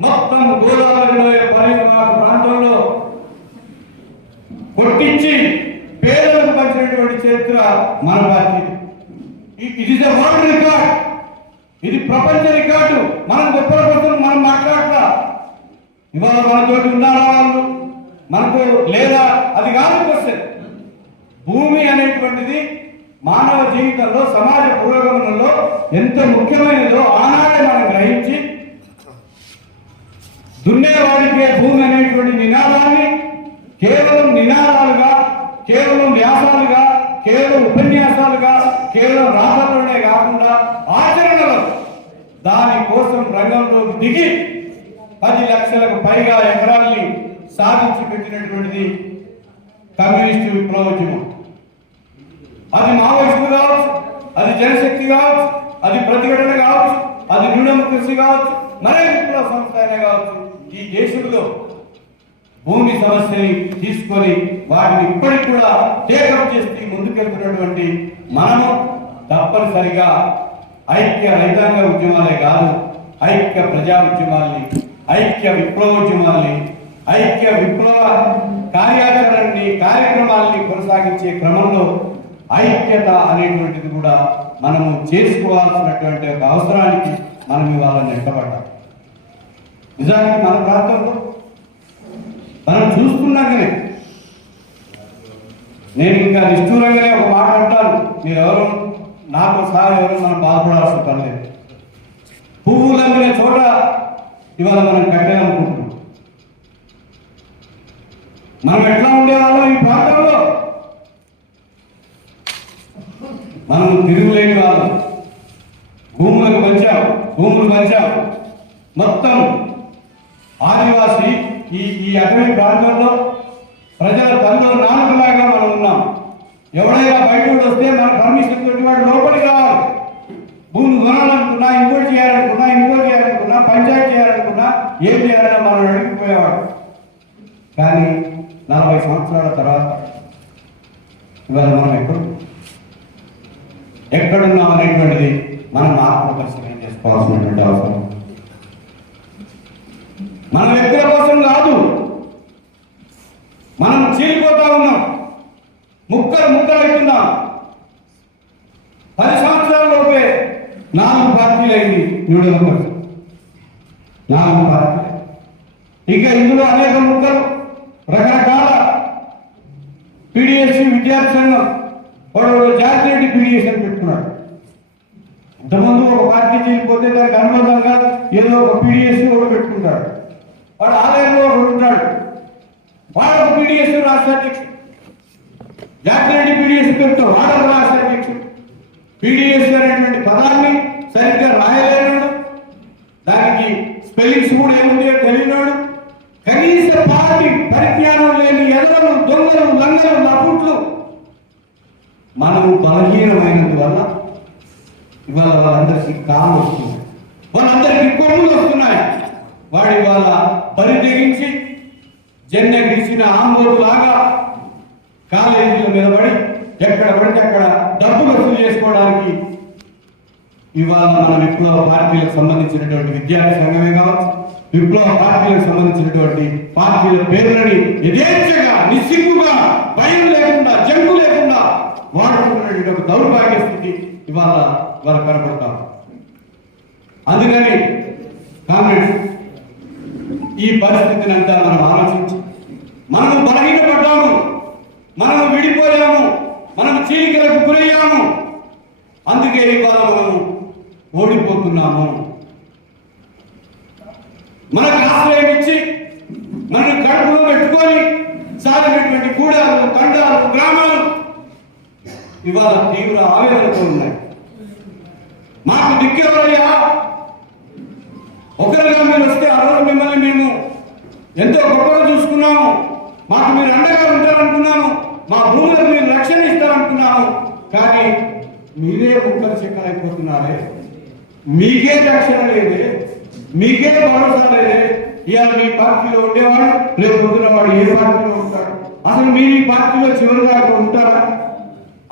మొత్తం గోదావరిలో పరిమాణ ప్రాంతంలో కొట్టించి పేదలకు పంచినటువంటి చరిత్ర మన party. It is a world record. ఇది ప్రపంచ రికార్డు. మనం గొప్పల కోసం మనం మాట్లాడతా. ఇవాళ మనతోటి ఉన్నారా వాళ్ళు, మనకు లేదా, అది కాదు క్వశ్చన్. భూమి అనేటువంటిది మానవ జీవితంలో, సమాజ పురోగమనంలో ఎంత ముఖ్యమైనదో ఆనాడే మనం గ్రహించి దున్నేవాడికే భూమి అనేటువంటి నినాదాన్ని కేవలం నినాదాలుగా, కేవలం వ్యాసాలుగా, కేవలం ఉపన్యాసాలుగా, కేవలం రాతల్లోనే కాకుండా ఆచరణలో దానికోసం రంగంలోకి దిగి 10 లక్షలకు పైగా ఎకరాల్ని సాధించి పెట్టినటువంటిది కమ్యూనిస్టు విప్లవోద్యమం. అది మావోయిస్టులు కావచ్చు, అది జనశక్తి కావచ్చు, అది ప్రతిఘటన కావచ్చు, అది న్యూడెమోక్రసీ కావచ్చు, మరే విప్లవ సంస్థ అయినా కావచ్చు. ఈ దేశంలో భూమి సమస్యని తీసుకొని వాటిని ఇప్పటికి కూడా టేకప్ చేసి ముందుకెళ్తున్నటువంటి మనము తప్పనిసరిగా ఐక్య రైతాంగ ఉద్యమాలే కాదు, ఐక్య ప్రజా ఉద్యమాల్ని, ఐక్య విప్లవోద్యమాల్ని, ఐక్య విప్లవ కార్యక్రమాల్ని కొనసాగించే క్రమంలో ఐక్యత అనేటువంటిది కూడా మనము చేసుకోవాల్సినటువంటి ఒక అవసరానికి మనం ఇవాళ నెట్టబడ్డాం. నిజానికి మన ప్రాంతంలో మనం చూస్తున్నాకనే, నేను ఇంకా నిష్ఠూరంగానే ఒక మాట అంటాను, మీరెవరు నాతో సహా ఎవరు మనం బాధపడాల్సిన పని లేదు. పువ్వులు అమ్మిన చోట ఇవాళ మనం కట్టాలనుకుంటున్నాం. మనం ఎట్లా ఉండేవాళ్ళం ఈ ప్రాంతంలో? మనం తిరుగులేని వాళ్ళం. భూములు పంచాం. మొత్తం ఆదివాసీ ఈ అటవీ ప్రాంతంలో ప్రజల తల్లుల నాన్నలాగా మనం ఉన్నాం. ఎవడైనా బయట వస్తే మన పర్మిషన్ తోటి వాడు లోపలికి రావాలి. భూమి కొనాలనుకున్నా, ఇంకోటి చేయాలనుకున్నా, పంచాయతీ చేయాలనుకున్నా, ఏం చేయాలన్నా మనం అడిగిపోయేవాడు. కానీ 40 సంవత్సరాల తర్వాత ఇవాళ మనం ఎక్కడున్నాం అనేటువంటిది మనం ఆత్మపరిశీలన చేసుకోవాల్సినటువంటి అవసరం. మన వ్యక్తుల కోసం కాదు, మనం చీలిపోతా ఉన్నాం, ముక్కలు అవుతున్నాం. 10 సంవత్సరాల లోపే 4 పార్టీలు అయింది న్యూడెమోక్రసీ. 4 పార్టీలు. ఇంకా ఇందులో అనేక ముక్కలు, రకరకాల పీడిఎస్ విద్యార్థి సంఘం, వాడు జాతీయ పీడిఎస్ అని పెట్టుకున్నాడు. ఇంతకుముందు ఒక పార్టీ చేయకపోతే దానికి అనుబంధంగా ఏదో ఒక పీడిఎస్ కూడా పెట్టుకుంటాడు. వాడు ఆలయంలో ఒకడు ఉంటాడు, వాడు ఒక పీడిఎస్ రాష్ట్ర అధ్యక్షుడు. జాతీయ పీడిఎస్ పేరుతో వాడు రాష్ట్ర అధ్యక్షుడు. పీడిఎస్ అనేటువంటి పదాన్ని సరిగ్గా రాయలేనాడు, దానికి స్పెల్లింగ్స్ కూడా ఏముందో తెలియనాడు. కనీస పార్టీ పరిజ్ఞానం లేని ఎదవలు, దొంగలు, లంగలు, లపుట్లు మనం బలహీనమైనందువల్ల ఇవాళ వాళ్ళందరికీ కాలు వస్తుంది, వాళ్ళందరికీ కొమ్ములు వస్తున్నాయి. వాడు ఇవాళ బరి తెగించి జెండ గీసిన ఆందోళనలాగా కాలేజీల మీద పడి ఎక్కడ పడితే అక్కడ డబ్బులు వసూలు చేసుకోవడానికి ఇవాళ మన విప్లవ పార్టీలకు సంబంధించినటువంటి విద్యార్థి సంఘమే కావచ్చు, విప్లవ పార్టీలకు సంబంధించినటువంటి పార్టీల పేర్లని యథేచ్ఛగా నిస్సిగ్గుగా భయం లేకుండా జంకు లేకుండా వాడుకుంటున్నటువంటి ఒక దౌర్భాగ్య స్థితి ఇవాళ కనపడతాం. అందుకని కాంగ్రెస్ ఈ పరిస్థితిని అంతా మనం ఆలోచించి మనము బలహీనపడ్డాము, మనము విడిపోయాము, మనము చీలికలకు గురయ్యాము, అందుకే ఇవాళ మనము ఓడిపోతున్నాము. మనకు ఆశ్రయం ఇచ్చి మనల్ని కడుపులో పెట్టుకొని సాగినటువంటి గూడాలు, తండాలు, గ్రామాలు ఇవాళ తీవ్ర ఆవేదనతో ఉన్నాయి. మాకు దిక్కెవరయ్యా? ఒకరిగా మీరు వస్తే ఆ రోజు మిమ్మల్ని మేము ఎంతో గొప్పగా చూసుకున్నాము, మాకు మీరు అండగా ఉంటారనుకున్నాము, మా భూములకు మీరు రక్షణ ఇస్తారనుకున్నాము. కానీ మీరే ముక్కలు చెక్కలైపోతున్నారే, మీకే రక్షణ లేదే, మీకే భరోసా లేదే. ఇవాళ మీ పార్టీలో ఉండేవాడు రేపు పొద్దున వాడు ఏ పార్టీలో ఉంటాడు, అసలు మీరు ఈ పార్టీలో చివరిగా ఉంటారా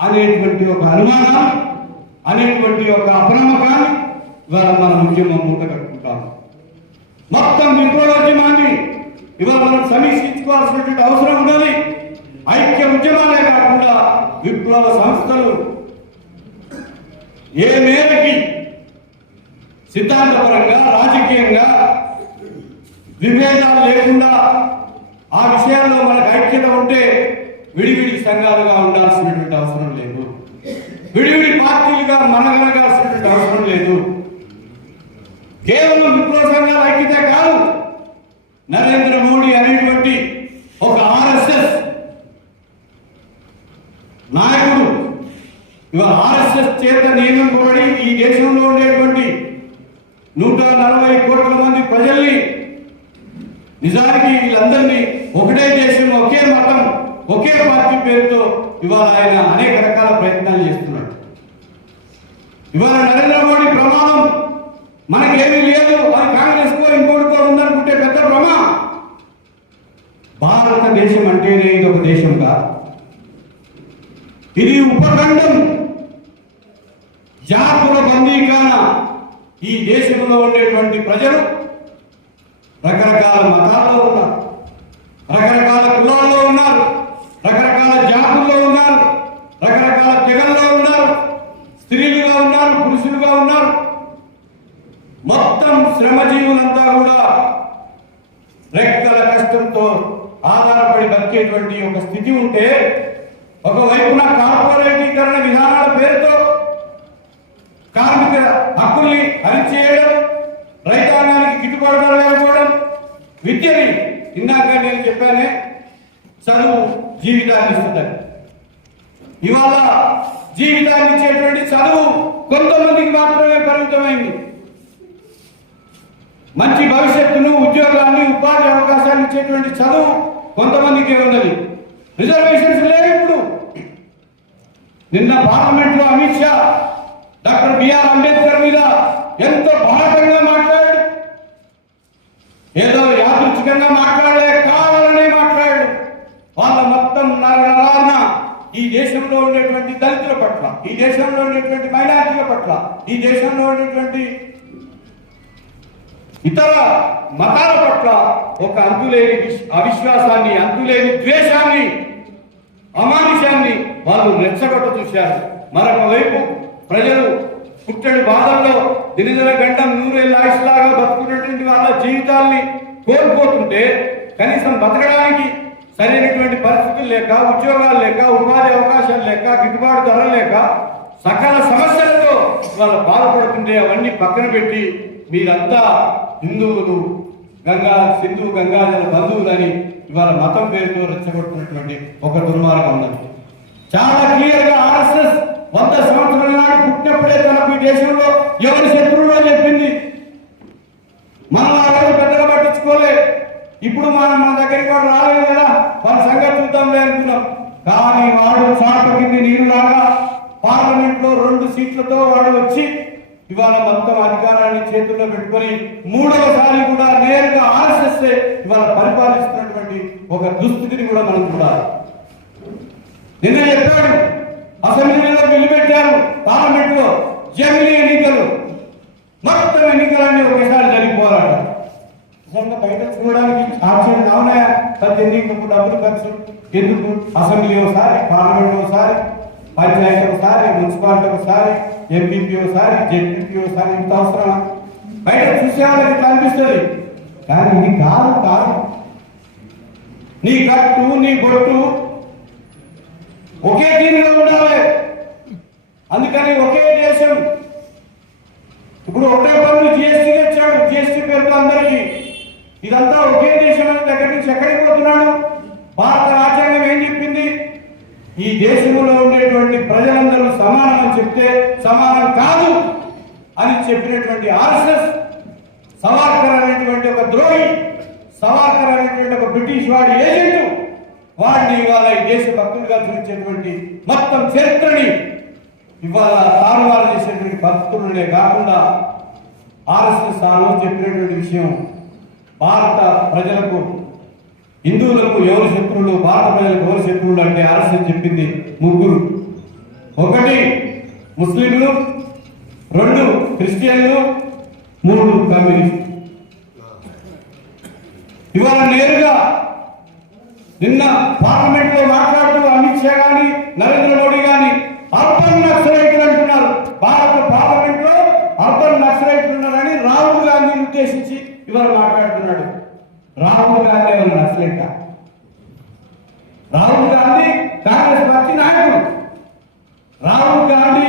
అనేటువంటి ఒక అనుమానం, అనేటువంటి ఒక అప్రమకాన్ని ఇవాళ మన ఉద్యమం మూట కట్టుకుంటాం. మొత్తం విప్లవోద్యమాన్ని ఇవాళ మనం సమీక్షించుకోవాల్సినటువంటి అవసరం ఉన్నది. ఐక్య ఉద్యమాలే కాకుండా విప్లవ సంస్థలు ఏ మేరకి సిద్ధాంతపరంగా, రాజకీయంగా విభేదాలు లేకుండా ఆ విషయాల్లో మనకు ఐక్యత ఉంటే విడివిడి సంఘాలుగా ఉండాల్సినటువంటి అవసరం లేదు, విడివిడి పార్టీలుగా మనగనగాల్సినటువంటి అవసరం లేదు. కేవలం విప్లవ సంఘాల ఐక్యత కాదు, నరేంద్ర మోడీ అనేటువంటి ఒక ఆర్ఎస్ఎస్ నాయకుడు ఇవాళ ఆర్ఎస్ఎస్ చేత నియమింపబడి ఈ దేశంలో ఉండేటువంటి 140 కోట్ల మంది ప్రజల్ని, నిజానికి వీళ్ళందరినీ ఒకటే దేశం, ఒకే మతం, ఒకే పార్టీ పేరుతో ఇవాళ ఆయన అనేక రకాల ప్రయత్నాలు చేస్తున్నాడు. ఇవాళ నరేంద్ర మోడీ ప్రమాదం మనకేమీ లేదు, అది కాంగ్రెస్ కో ఇంకోటికో ఉందనుకుంటే పెద్ద ప్రమాదం. భారతదేశం అంటేనే ఇది ఒక దేశం కాదు, ఇది ఉపఖండం, జాతుల బందీకాన. ఈ దేశంలో ఉండేటువంటి ప్రజలు రకరకాల మతాల్లో ఉన్నారు, రకరకాల కులాల్లో ఉన్నారు, రకరకాల జాతుల్లో ఉన్నారు, రకరకాల తెగల్లో ఉన్నారు, స్త్రీలుగా ఉన్నారు, పురుషులుగా ఉన్నారు. మొత్తం శ్రమజీవులంతా కూడా రెక్కల కష్టంతో ఆధారపడి బతికేటువంటి ఒక స్థితి ఉంటే, ఒకవైపున కార్పొరేటీకరణ విధానాల పేరుతో కార్మిక హక్కుల్ని అరిచేయడం, రైతాంగానికి గిట్టుబాటు ధర లేకపోవడం, విద్యని ఇందాక నేను చెప్పానే చదువు జీవితాన్ని ఇస్తుందని, ఇవాళ జీవితాన్ని ఇచ్చేటువంటి చదువు కొంతమందికి మాత్రమే పరిమితమైంది. మంచి భవిష్యత్తును, ఉద్యోగాన్ని, ఉపాధి అవకాశాలు ఇచ్చేటువంటి చదువు కొంతమందికే ఉన్నది. రిజర్వేషన్స్ లేవు. ఇప్పుడు నిన్న పార్లమెంట్ లో అమిత్ షా డాక్టర్ బిఆర్ అంబేద్కర్ మీద ఎంతో బాధంగా మాట్లాడాడు. ఏదో యాదృచ్ఛికంగా మాట్లాడలే, కావాలనే మాట్లాడాడు. వాళ్ళ మొత్తం నరనరాన ఈ దేశంలో ఉండేటువంటి దళితుల పట్ల, ఈ దేశంలో ఉండేటువంటి మైనారిటీల పట్ల, ఈ దేశంలో ఉండేటువంటి ఇతర మతాల పట్ల ఒక అంతులేని అవిశ్వాసాన్ని, అంతులేని ద్వేషాన్ని, అమానుషాన్ని వాళ్ళు రెచ్చగొట్ట చూశారు. మరొక వైపు ప్రజలు పుట్టడి బాధల్లో దినదిన గంటం 100 ఏళ్ళ ఆయుష్లాగా బతుకున్నటువంటి వాళ్ళ జీవితాల్ని కోల్పోతుంటే, కనీసం బతకడానికి సరైనటువంటి పరిస్థితులు లేక, ఉద్యోగాలు లేక, ఉపాధి అవకాశాలు లేక, గిట్టుబాటు ధర లేక, సకల సమస్యలతో వాళ్ళు బాధపడుతుంటే అవన్నీ పక్కన పెట్టి మీరంతా హిందువులు, సింధు గంగాజల బంధువులని ఇవాళ మతం పేరుతో రెచ్చగొడుతున్నటువంటి ఒక దుర్మార్గం ఉన్నది. చాలా క్లియర్ గా ఆర్ఎస్ఎస్ 100 సంవత్సరాల నాడు పుట్టినప్పుడే తనకు ఈ దేశంలో ఎవరి శత్రువులో చెప్పింది. మనం ఆ రోజు పెద్దగా పట్టించుకోలే. ఇప్పుడు మన దగ్గరికి వాడు రాలేదు కదా, మన సంగతి చూద్దాంలే అనుకున్నాం. కానీ వాడు చాప కింది నీరులాగా పార్లమెంట్ లో 2 సీట్లతో వాడు వచ్చి ఇవాళ మొత్తం అధికారాన్ని చేతుల్లో పెట్టుకొని 3వసారి కూడా నేరుగా ఆర్ఎస్ఎస్ ఇవాళ పరిపాలిస్తున్నటువంటి ఒక దుస్థితిని కూడా మనం చూడాలి. నిన్న చెప్పాడు, అసెంబ్లీలో బిల్లు పెట్టారు, పార్లమెంట్ లో జమిలీ ఎన్నికలు, మొత్తం ఎన్నికలన్నీ ఒకేసారి జరిగిపోవాలట. నిజంగా బయట చూడడానికి ఆశ్చర్యం అవునాయా? ప్రతి ఎన్నికలకు డబ్బులు ఖర్చు ఎందుకు? అసెంబ్లీ ఒకసారి, పార్లమెంట్ ఒకసారి, పంచాయతీ ఒకసారి, మున్సిపాలిటీ ఒకసారి, ఎంపీపీ ఒకసారి, జెడ్పీపీ ఒకసారి, ఇంత అవసరమా? బయట చూసే వాళ్ళకి ఇట్లా అనిపిస్తుంది, కానీ ఇది కాదు. నీ కట్టు నీ బొట్టు ఒకే దీనిలో ఉండాలి. అందుకని ఒకే దేశం. ఇప్పుడు ఒకటే పనులు జిఎస్టీ తెచ్చాడు, జిఎస్టీ పేరుతో అందరికీ. ఇదంతా ఒకే దేశం దగ్గర నుంచి ఎక్కడికి పోతున్నాడు? భారత రాజ్యాంగం ఏం చెప్పింది? ఈ దేశంలో ఉండేటువంటి ప్రజలందరూ సమానం అని చెప్తే సమానం కాదు అని చెప్పినటువంటి ఆర్ఎస్ఎస్, సవార్కర్ అనేటువంటి ఒక ద్రోహి, సవార్కర్ అనేటువంటి ఒక బ్రిటిష్ వాడి ఏజెంట్, వాడిని ఇవాళ ఈ దేశ భక్తులుగా చూపించేటువంటి మొత్తం చరిత్రని ఇవాళ తారుమారు చేసేటువంటి భక్తులనే కాకుండా ఆర్ఎస్ఎస్ ఆ రోజు చెప్పినటువంటి విషయం, భారత ప్రజలకు హిందువులకు ఎవరు శత్రువులు, భారత ప్రజలకు ఎవరు శత్రువులు అంటే ఆర్ఎస్ఎస్ చెప్పింది ముగ్గురు. ఒకటి ముస్లింలు, 2 క్రిస్టియన్లు, 3 కమ్యూనిస్టు. ఇవాళ నేరుగా నిన్న పార్లమెంట్ లో మాట్లాడుతూ అమిత్ షా గాని నరేంద్ర మోడీ గాని అర్బన్ నక్సలైట్లు అంటున్నారు. భారత పార్లమెంట్ లో అర్బన్ నక్సలైట్లు ఉన్నారని రాహుల్ గాంధీని ఉద్దేశించి ఇవాళ మాట్లాడుతున్నాడు. రాహుల్ గాంధీ ఎవరు నక్సలైట్? రాహుల్ గాంధీ కాంగ్రెస్ పార్టీ నాయకుడు. రాహుల్ గాంధీ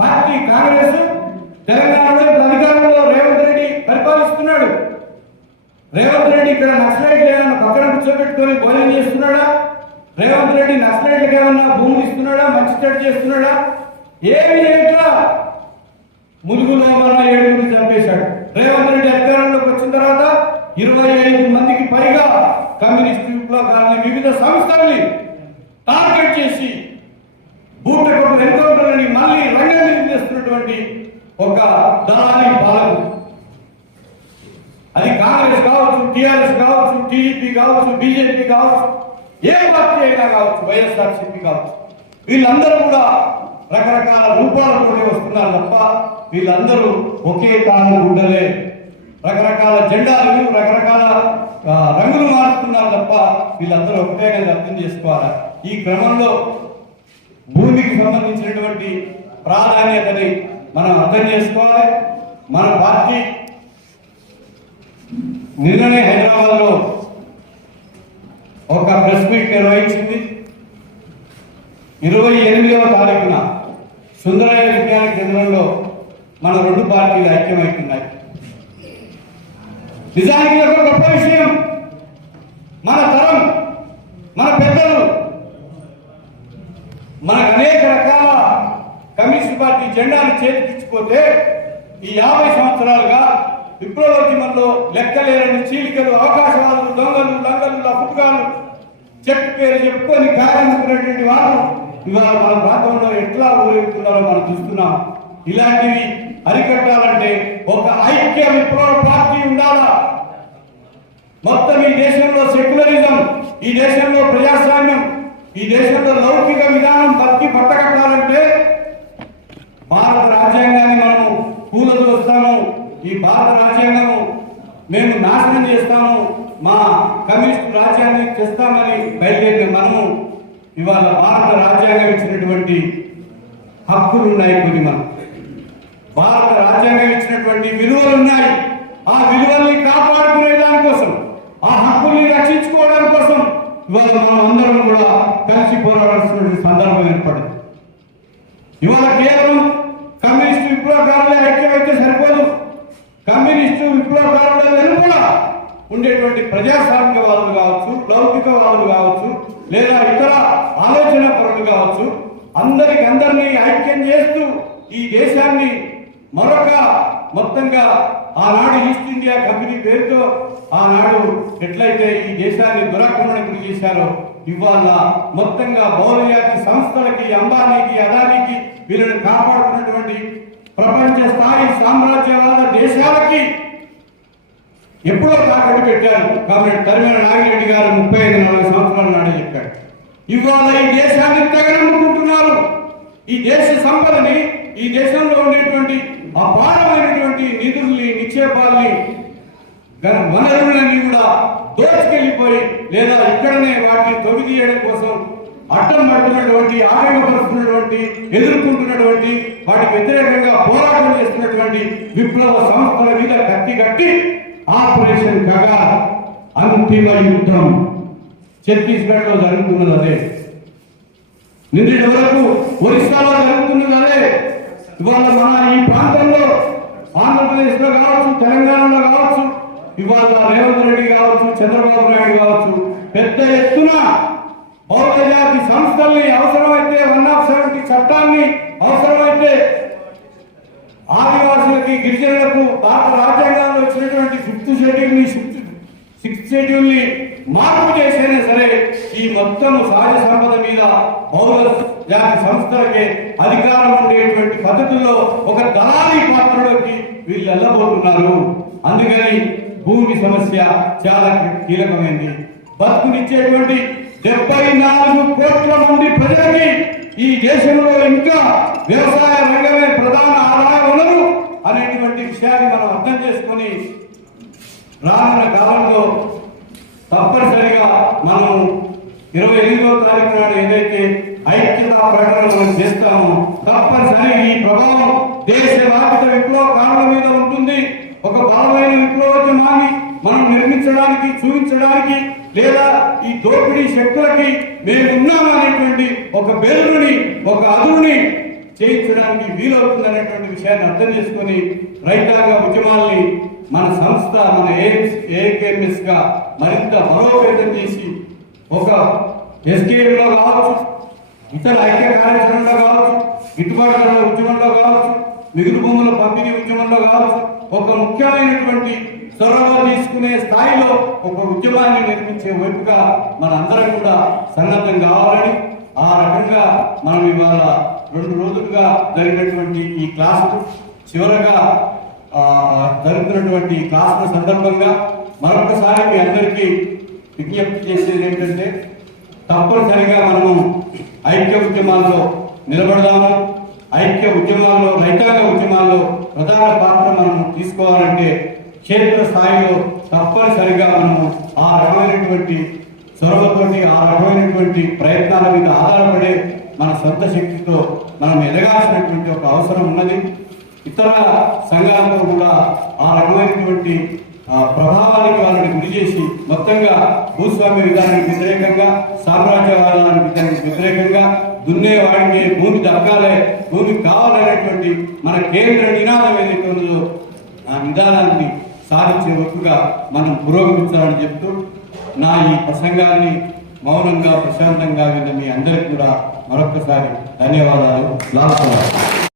పార్టీ కాంగ్రెస్ తెలంగాణలో అధికారంలో రేవంత్ రెడ్డి పరిపాలిస్తున్నాడు. రేవంత్ రెడ్డి ఇక్కడ నక్సలైట్లు ఏమన్నా పక్కన కూర్చోబెట్టుకొని భోజనం చేస్తున్నాడా? రేవంత్ రెడ్డి నక్సలైట్లకు ఏమన్నా భూములు ఇస్తున్నాడా? మంచి చెడు చేస్తున్నాడా? ఏమి చేయట్లా. ములుగులో మన 7 చంపేశాడు. రేవంత్ రెడ్డి అధికారంలోకి వచ్చిన తర్వాత 25 మందికి పైగా కమ్యూనిస్టు విప్లవకారుల్ని, వివిధ సంస్థల్ని టార్గెట్ చేసి బూటకొట్టు ఎన్కౌంటర్లని మళ్ళీ రంగం మీద చేస్తున్నటువంటి ఒక దళారీ పాలన. అది కాంగ్రెస్ కావచ్చు, టిఆర్ఎస్ కావచ్చు, టీడీపీ కావచ్చు, బీజేపీ కావచ్చు, ఏ పార్టీ అయినా కావచ్చు, వైఎస్ఆర్సీపీ కావచ్చు, వీళ్ళందరూ కూడా రకరకాల రూపాలతో వస్తున్నారు తప్ప వీళ్ళందరూ ఒకే తాను గుడ్డలే. రకరకాల జెండాలు, రకరకాల రంగులు మారుతున్నారు తప్ప వీళ్ళందరూ ఒకటే అర్థం చేసుకోవాలి. ఈ క్రమంలో భూమికి సంబంధించినటువంటి ప్రాధాన్యతని మనం అర్థం చేసుకోవాలి. మన పార్టీ నిన్ననే హైదరాబాద్ లో ఒక ప్రెస్ మీట్ నిర్వహించింది. 28వ తారీఖున సుందరయ్య విజ్ఞాన కేంద్రంలో మన 2 పార్టీలు ఐక్యమవుతున్నాయి. నిజానికి ఒక గొప్ప విషయం. మన తరం, మన పెద్దలు మనకు అనేక రకాల కమ్యూనిస్ట్ పార్టీ జెండాను చేతికిచ్చిపోతే ఈ 50 సంవత్సరాలుగా విప్లవోద్యమంలో లెక్కలేని చీలికలు, అవకాశవాదులు, దొంగలు, లంగలు, లఫుట్గాలు చెట్టు పేరు చెప్పుకొని కార్యముకున్నటువంటి వారు ఇవాళ మన ప్రాంతంలో ఎట్లా ఊరేగుతున్నారో మనం చూస్తున్నాం. ఇలాంటివి అరికట్టాలంటే ఒక ఐక్య విప్లవ పార్టీ ఉండాలా. మొత్తం ఈ దేశంలో సెక్యులరిజం, ఈ దేశంలో ప్రజాస్వామ్యం, ఈ దేశంలో లౌకిక విధానం బతికి పట్టగట్టాలంటే భారత రాజ్యాంగాన్ని మనము కూలదోస్తాము. ఈ భారత రాజ్యాంగము మేము నాశనం చేస్తాము, మా కమ్యూనిస్ట్ రాజ్యాన్ని చేస్తామని బయలుదేరిన మనము ఇవాళ భారత రాజ్యాంగం ఇచ్చినటువంటి హక్కులు ఉన్నాయి. కొన్ని మనం భారత రాజ్యాంగం ఇచ్చినటువంటి విలువలు ఉన్నాయి. ఆ విలువల్ని కాపాడుకునే దానికోసం, ఆ హక్కుల్ని రక్షించుకోవడం కోసం ఇవాళ మనం అందరం కూడా కలిసి పోరాడాల్సినటువంటి సందర్భం ఏర్పడింది. ఇవాళ కేవలం కమ్యూనిస్టు విప్లవకారులే ఐక్యమైతే సరిపోదు. కమ్యూనిస్టు విప్లవకారుల వెనుక ఉండేటువంటి ప్రజాస్వామ్యవాదులు కావచ్చు, లౌకికవాదులు కావచ్చు, లేదా ఇతర ఆలోచన పరులు కావచ్చు, అందరినీ ఐక్యం చేస్తూ ఈ దేశాన్ని మరొక మొత్తంగా ఆనాడు ఈస్ట్ ఇండియా కంపెనీ పేరుతో ఆనాడు ఎట్లయితే ఈ దేశాన్ని దురాక్రమణకు చేశారో ఇవాళ మొత్తంగా బహుళజాతి సంస్థలకి, అంబానీకి, అదానీకి వీళ్ళని కాపాడుతున్నటువంటి ప్రపంచ స్థాయి సామ్రాజ్యవాద దేశాలకి ఎప్పుడో తాకట్టు పెట్టారు. కాబట్టి తరిమేన నాగిరెడ్డి గారు 35-40 సంవత్సరాల నాడే చెప్పాడు. ఇవాళ ఈ దేశాన్ని తెగనమ్ముకుంటున్నారు. ఈ దేశ సంపదని, ఈ దేశంలో ఉండేటువంటి అపారమైనటువంటి నిధుల్ని, నిక్షేపాల్ని వనరులన్నీ కూడా దోచుకెళ్ళిపోయి లేదా ఇక్కడనే వాటిని తొలిదీయడం కోసం అడ్డం పడుతున్నటువంటి ఆటంకపరుస్తున్నటువంటి ఎదుర్కొంటున్నటువంటి వాటికి వ్యతిరేకంగా పోరాటం చేస్తున్నటువంటి విప్లవ సంస్థల మీద కత్తి కట్టి ఆపరేషన్ కగా అంతిమ యుద్ధం ఛత్తీస్గఢ్ లో జరుగుతున్నది అదే, నిన్నటి వరకు ఒరిస్సాలో జరుగుతున్నది అదే, ఇవాళ మన ఈ ప్రాంతంలో ఆంధ్రప్రదేశ్ లో కావచ్చు, తెలంగాణలో కావచ్చు, ఇవాళ రేవంత్ రెడ్డి కావచ్చు, చంద్రబాబు నాయుడు కావచ్చు, పెద్ద ఎత్తున బౌద్ధ జాతి సంస్థల్ని అవసరమైతే 170 చట్టాన్ని అవసరమైతే ఆదివాసులకి గిరిజనులకు భారత రాజ్యాంగంలో వచ్చినటువంటి 5th షెడ్యూల్ 6th షెడ్యూల్ ని మార్పు చేసైనా సరే ఈ మొత్తం సహజ సంపద మీద బౌద్ధ జాతి సంస్థలకే అధికారం ఉండేటువంటి పద్ధతుల్లో ఒక దళారీ పాత్రలోకి వీళ్ళు వెళ్ళబోతున్నారు. అందుకని భూమి సమస్య చాలా కీలకమైంది. బతుకునిచ్చేటువంటి 74 కోట్ల మంది ప్రజలకి ఈ దేశంలో ఇంకా వ్యవసాయ రంగమే ప్రధాన ఆదాయ వనరు అనేటువంటి విషయాన్ని మనం అర్థం చేసుకొని రానున్న కాలంలో తప్పనిసరిగా మనం 28వ తారీఖు నాడు ఏదైతే ఐక్యతా ప్రకటన మనం చేస్తామో తప్పనిసరి ఈ ప్రభావం దేశవ్యాప్త విప్లవకారుల మీద ఉంటుంది. ఒక బలమైన విప్లవోద్యమాన్ని మనం నిర్మించడానికి, చూపించడానికి, లేదా ఈ దోపిడీ శక్తులకి మేమున్నామనేటువంటి ఒక బెరుని, ఒక అదురుని చేయించడానికి వీలవుతుందనేటువంటి విషయాన్ని అర్థం చేసుకొని రైతాంగ ఉద్యమాల్ని మన సంస్థ, మన ఏకేఎంఎస్ గా మరింత బలోపేతం చేసి ఒక ఎస్కేఎం లో కావచ్చు, ఇతర ఐక్య కార్యాచరణలో కావచ్చు, గిట్టుబాటు ధరల ఉద్యమంలో కావచ్చు, మిగులు భూముల పంపిణీ ఉద్యమంలో కావచ్చు, ఒక ముఖ్యమైనటువంటి చొరవ తీసుకునే స్థాయిలో ఒక ఉద్యమాన్ని నిర్మించే వైపుగా మనందరం కూడా సన్నద్ధం కావాలని, ఆ రకంగా మనం ఇవాళ 2 రోజులుగా జరిగినటువంటి ఈ క్లాసు చివరగా జరుగుతున్నటువంటి క్లాసుల సందర్భంగా మరొకసారి మీ అందరికీ విజ్ఞప్తి చేసేది ఏంటంటే తప్పనిసరిగా మనము ఐక్య ఉద్యమాల్లో నిలబడదాము. ఐక్య ఉద్యమాల్లో, రైతాంగ ఉద్యమాల్లో ప్రధాన పాత్ర మనం తీసుకోవాలంటే క్షేత్ర స్థాయిలో తప్పనిసరిగా మనము ఆ రకమైనటువంటి చొరవతోటి, ఆ రకమైనటువంటి ప్రయత్నాల మీద ఆధారపడే మన సొంత శక్తితో మనం ఎదగాల్సినటువంటి ఒక అవసరం ఉన్నది. ఇతర సంఘాలతో కూడా ఆ రకమైనటువంటి ప్రభావానికి వాళ్ళని గురి చేసి మొత్తంగా భూస్వామ్య విధానానికి వ్యతిరేకంగా, సామ్రాజ్యవాదానికి వ్యతిరేకంగా, దున్నేవాడికి భూమి దక్కాలే, భూమి కావాలనేటువంటి మన కేంద్ర నినాదం ఏదైతే ఉందో ఆ నినాదాన్ని సాధించే వరకుగా మనం పురోగమించాలని చెప్తూ నా ఈ ప్రసంగాన్ని మౌనంగా, ప్రశాంతంగా విన్న మీ అందరికీ కూడా మరొకసారి ధన్యవాదాలు.